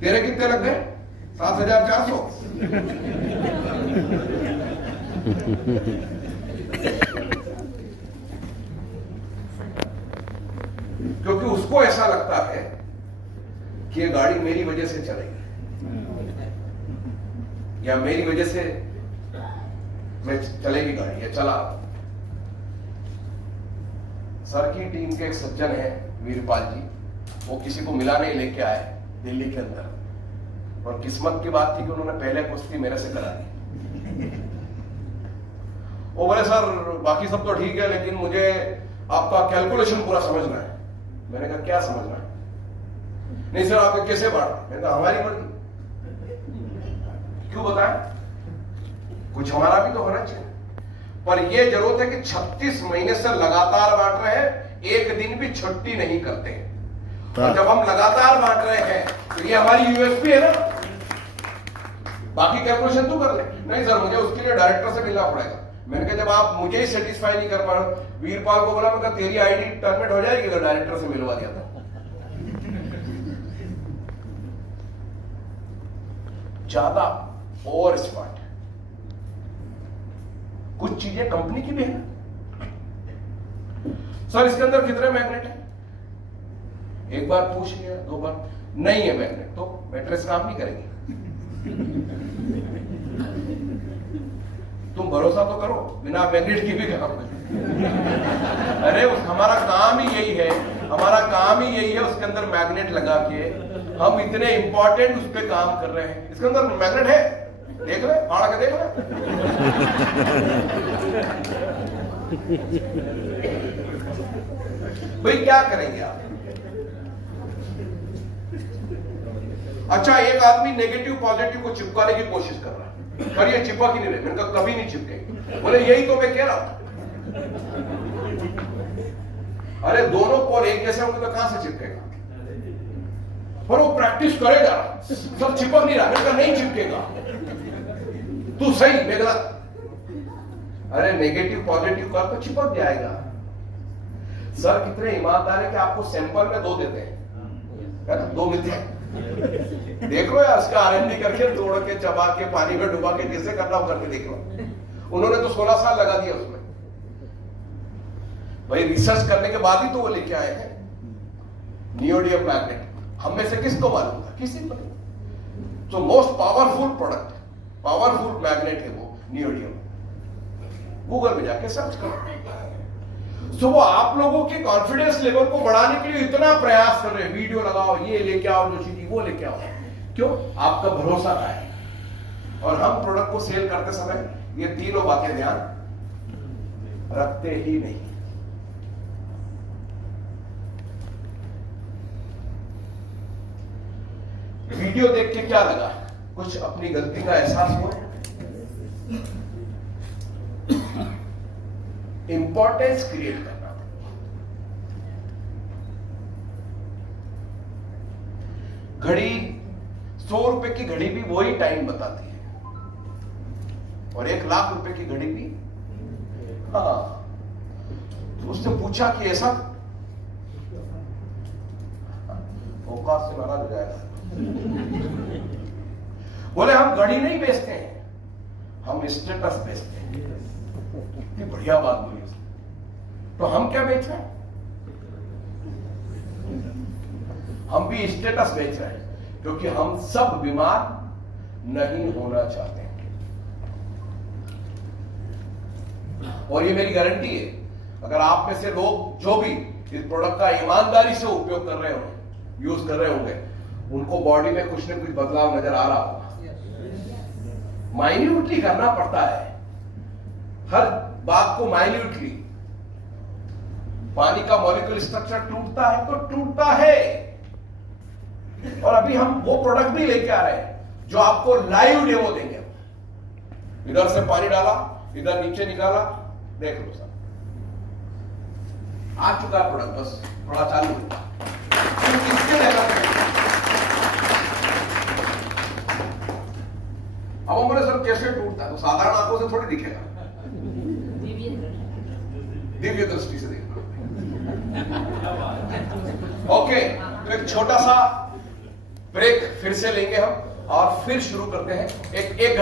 तेरे कितने लग गए? 7,400। क्योंकि उसको ऐसा लगता है कि ये गाड़ी मेरी वजह से चलेगी, या मेरी वजह से मैं चलेगी गाड़ी, या चला। सर की टीम के एक सज्जन है वीरपाल जी, वो किसी को मिला नहीं, लेके आए दिल्ली के अंदर। और किस्मत की बात थी कि उन्होंने पहले कुश्ती मेरे से करा दी। वो बोले सर बाकी सब तो ठीक है, लेकिन मुझे आपका कैलकुलेशन पूरा समझना है। मैंने कहा क्या समझना है? नहीं सर आप कैसे बांट? मैंने कहा हमारी मर्जी। क्यों बताएं? कुछ हमारा भी तो होना चाहिए। पर यह जरूरत है कि 36 महीने से लगातार बांट रहे हैं, एक दिन भी छुट्टी नहीं करते हैं। और जब हम लगातार बांट रहे हैं तो ये हमारी यूएसपी है ना। बाकी कैलकुलेशन तू कर ले। नहीं सर मुझे उसके लिए डायरेक्टर से मिलना पड़ेगा। मैंने कहा जब आप मुझे ही सेटिस्फाई नहीं कर पा रहे, वीरपाल को बोला मैं कहा तेरी आईडी टर्मिनेट हो जाएगी अगर डायरेक्टर से मिलवा दिया था। ज्यादा ओवर स्मार्ट। कुछ चीजें कंपनी की भी है। सर इसके अंदर कितने मैग्नेट है? एक बार पूछ लिया, 2 बार नहीं है मैग्नेट, तो मैट्रेस काम नहीं करेगी। तुम भरोसा तो करो, बिना मैग्नेट की भी काम करो। अरे हमारा काम ही यही है, हमारा काम ही यही है उसके अंदर मैग्नेट लगा के हम इतने इंपॉर्टेंट उस पर काम कर रहे हैं। इसके अंदर मैग्नेट है, देख ले, फाड़ के देख ले। भाई क्या करेंगे आप? अच्छा एक आदमी नेगेटिव पॉजिटिव को चिपकाने की कोशिश कर रहा है, पर ये चिपक ही नहीं रहे। मैंने कहा कभी नहीं चिपकेंगे। बोले यही तो मैं कह रहा हूं। अरे दोनों पोल एक जैसे होंगे तो कहां से चिपकेगा? पर वो प्रैक्टिस करेगा, सब चिपक नहीं रहा। मैंने कहा नहीं चिपकेगा, तू सही मैं गलत। अरे नेगेटिव पॉजिटिव कर तो चिपक जाएगा। सर कितने ईमानदार है कि आपको सैंपल में 2 देते हैं, है ना? 2 मिलते हैं। देख लो यार, उसका R&D करके तोड़ के चबा के पानी में डुबा के जैसे करना हो करके देख लो। उन्होंने तो 16 साल लगा दिया उसमें। भाई रिसर्च करने के बाद ही तो वो लेके आए हैं नियोडियम मैग्नेट। हम में से किसको मालूम था? किसी को नहीं। तो most powerful product, powerful magnet है वो नियोडियम। गूगल में जाके सर्च करो। सो वो आप लोगों के कॉन्फिडेंस लेवल को बढ़ाने के लिए इतना प्रयास कर रहे हैं, वीडियो लगाओ, ये लेके आओ, जो चीज वो लेके आओ। क्यों? आपका भरोसा का है। और हम प्रोडक्ट को सेल करते समय ये तीनों बातें ध्यान रखते ही नहीं। वीडियो देख के क्या लगा? कुछ अपनी गलती का एहसास हुआ? इंपॉर्टेंस क्रिएट करना। घड़ी 100 रुपए की घड़ी भी वही टाइम बताती है, और 1 लाख रुपए की घड़ी भी। हाँ, तो उसने पूछा कि ऐसा, औकात से नाराज हो जाएगा। बोले हम घड़ी नहीं बेचते हैं, हम स्टेटस बेचते हैं। ये बढ़िया बात बोली उसने। तो हम क्या बेच रहे हैं? हम भी स्टेटस बेच रहे हैं, क्योंकि हम सब बीमार नहीं होना चाहते हैं। और ये मेरी गारंटी है, अगर आप में से लोग जो भी इस प्रोडक्ट का ईमानदारी से उपयोग कर रहे होंगे, यूज कर रहे होंगे, उनको बॉडी में कुछ न कुछ बदलाव नजर आ रहा होगा। माइन्यूटली करना पड़ता है हर बात को, माइन्यूटली। पानी का मॉलिक्यूल स्ट्रक्चर टूटता है तो टूटता है। और अभी हम वो प्रोडक्ट भी लेके आ रहे हैं जो आपको लाइव डेमो देंगे। इधर से पानी डाला, इधर नीचे निकाला, देख लो सर, आ चुका है प्रोडक्ट, बस थोड़ा चालू होगा। अब हम बोले सर कैसे टूटता है? तो साधारण आंखों से थोड़ी दिखेगा, दिव्य दृष्टि से देखना। ओके, तो एक छोटा सा ब्रेक फिर से लेंगे हम, और फिर शुरू करते हैं एक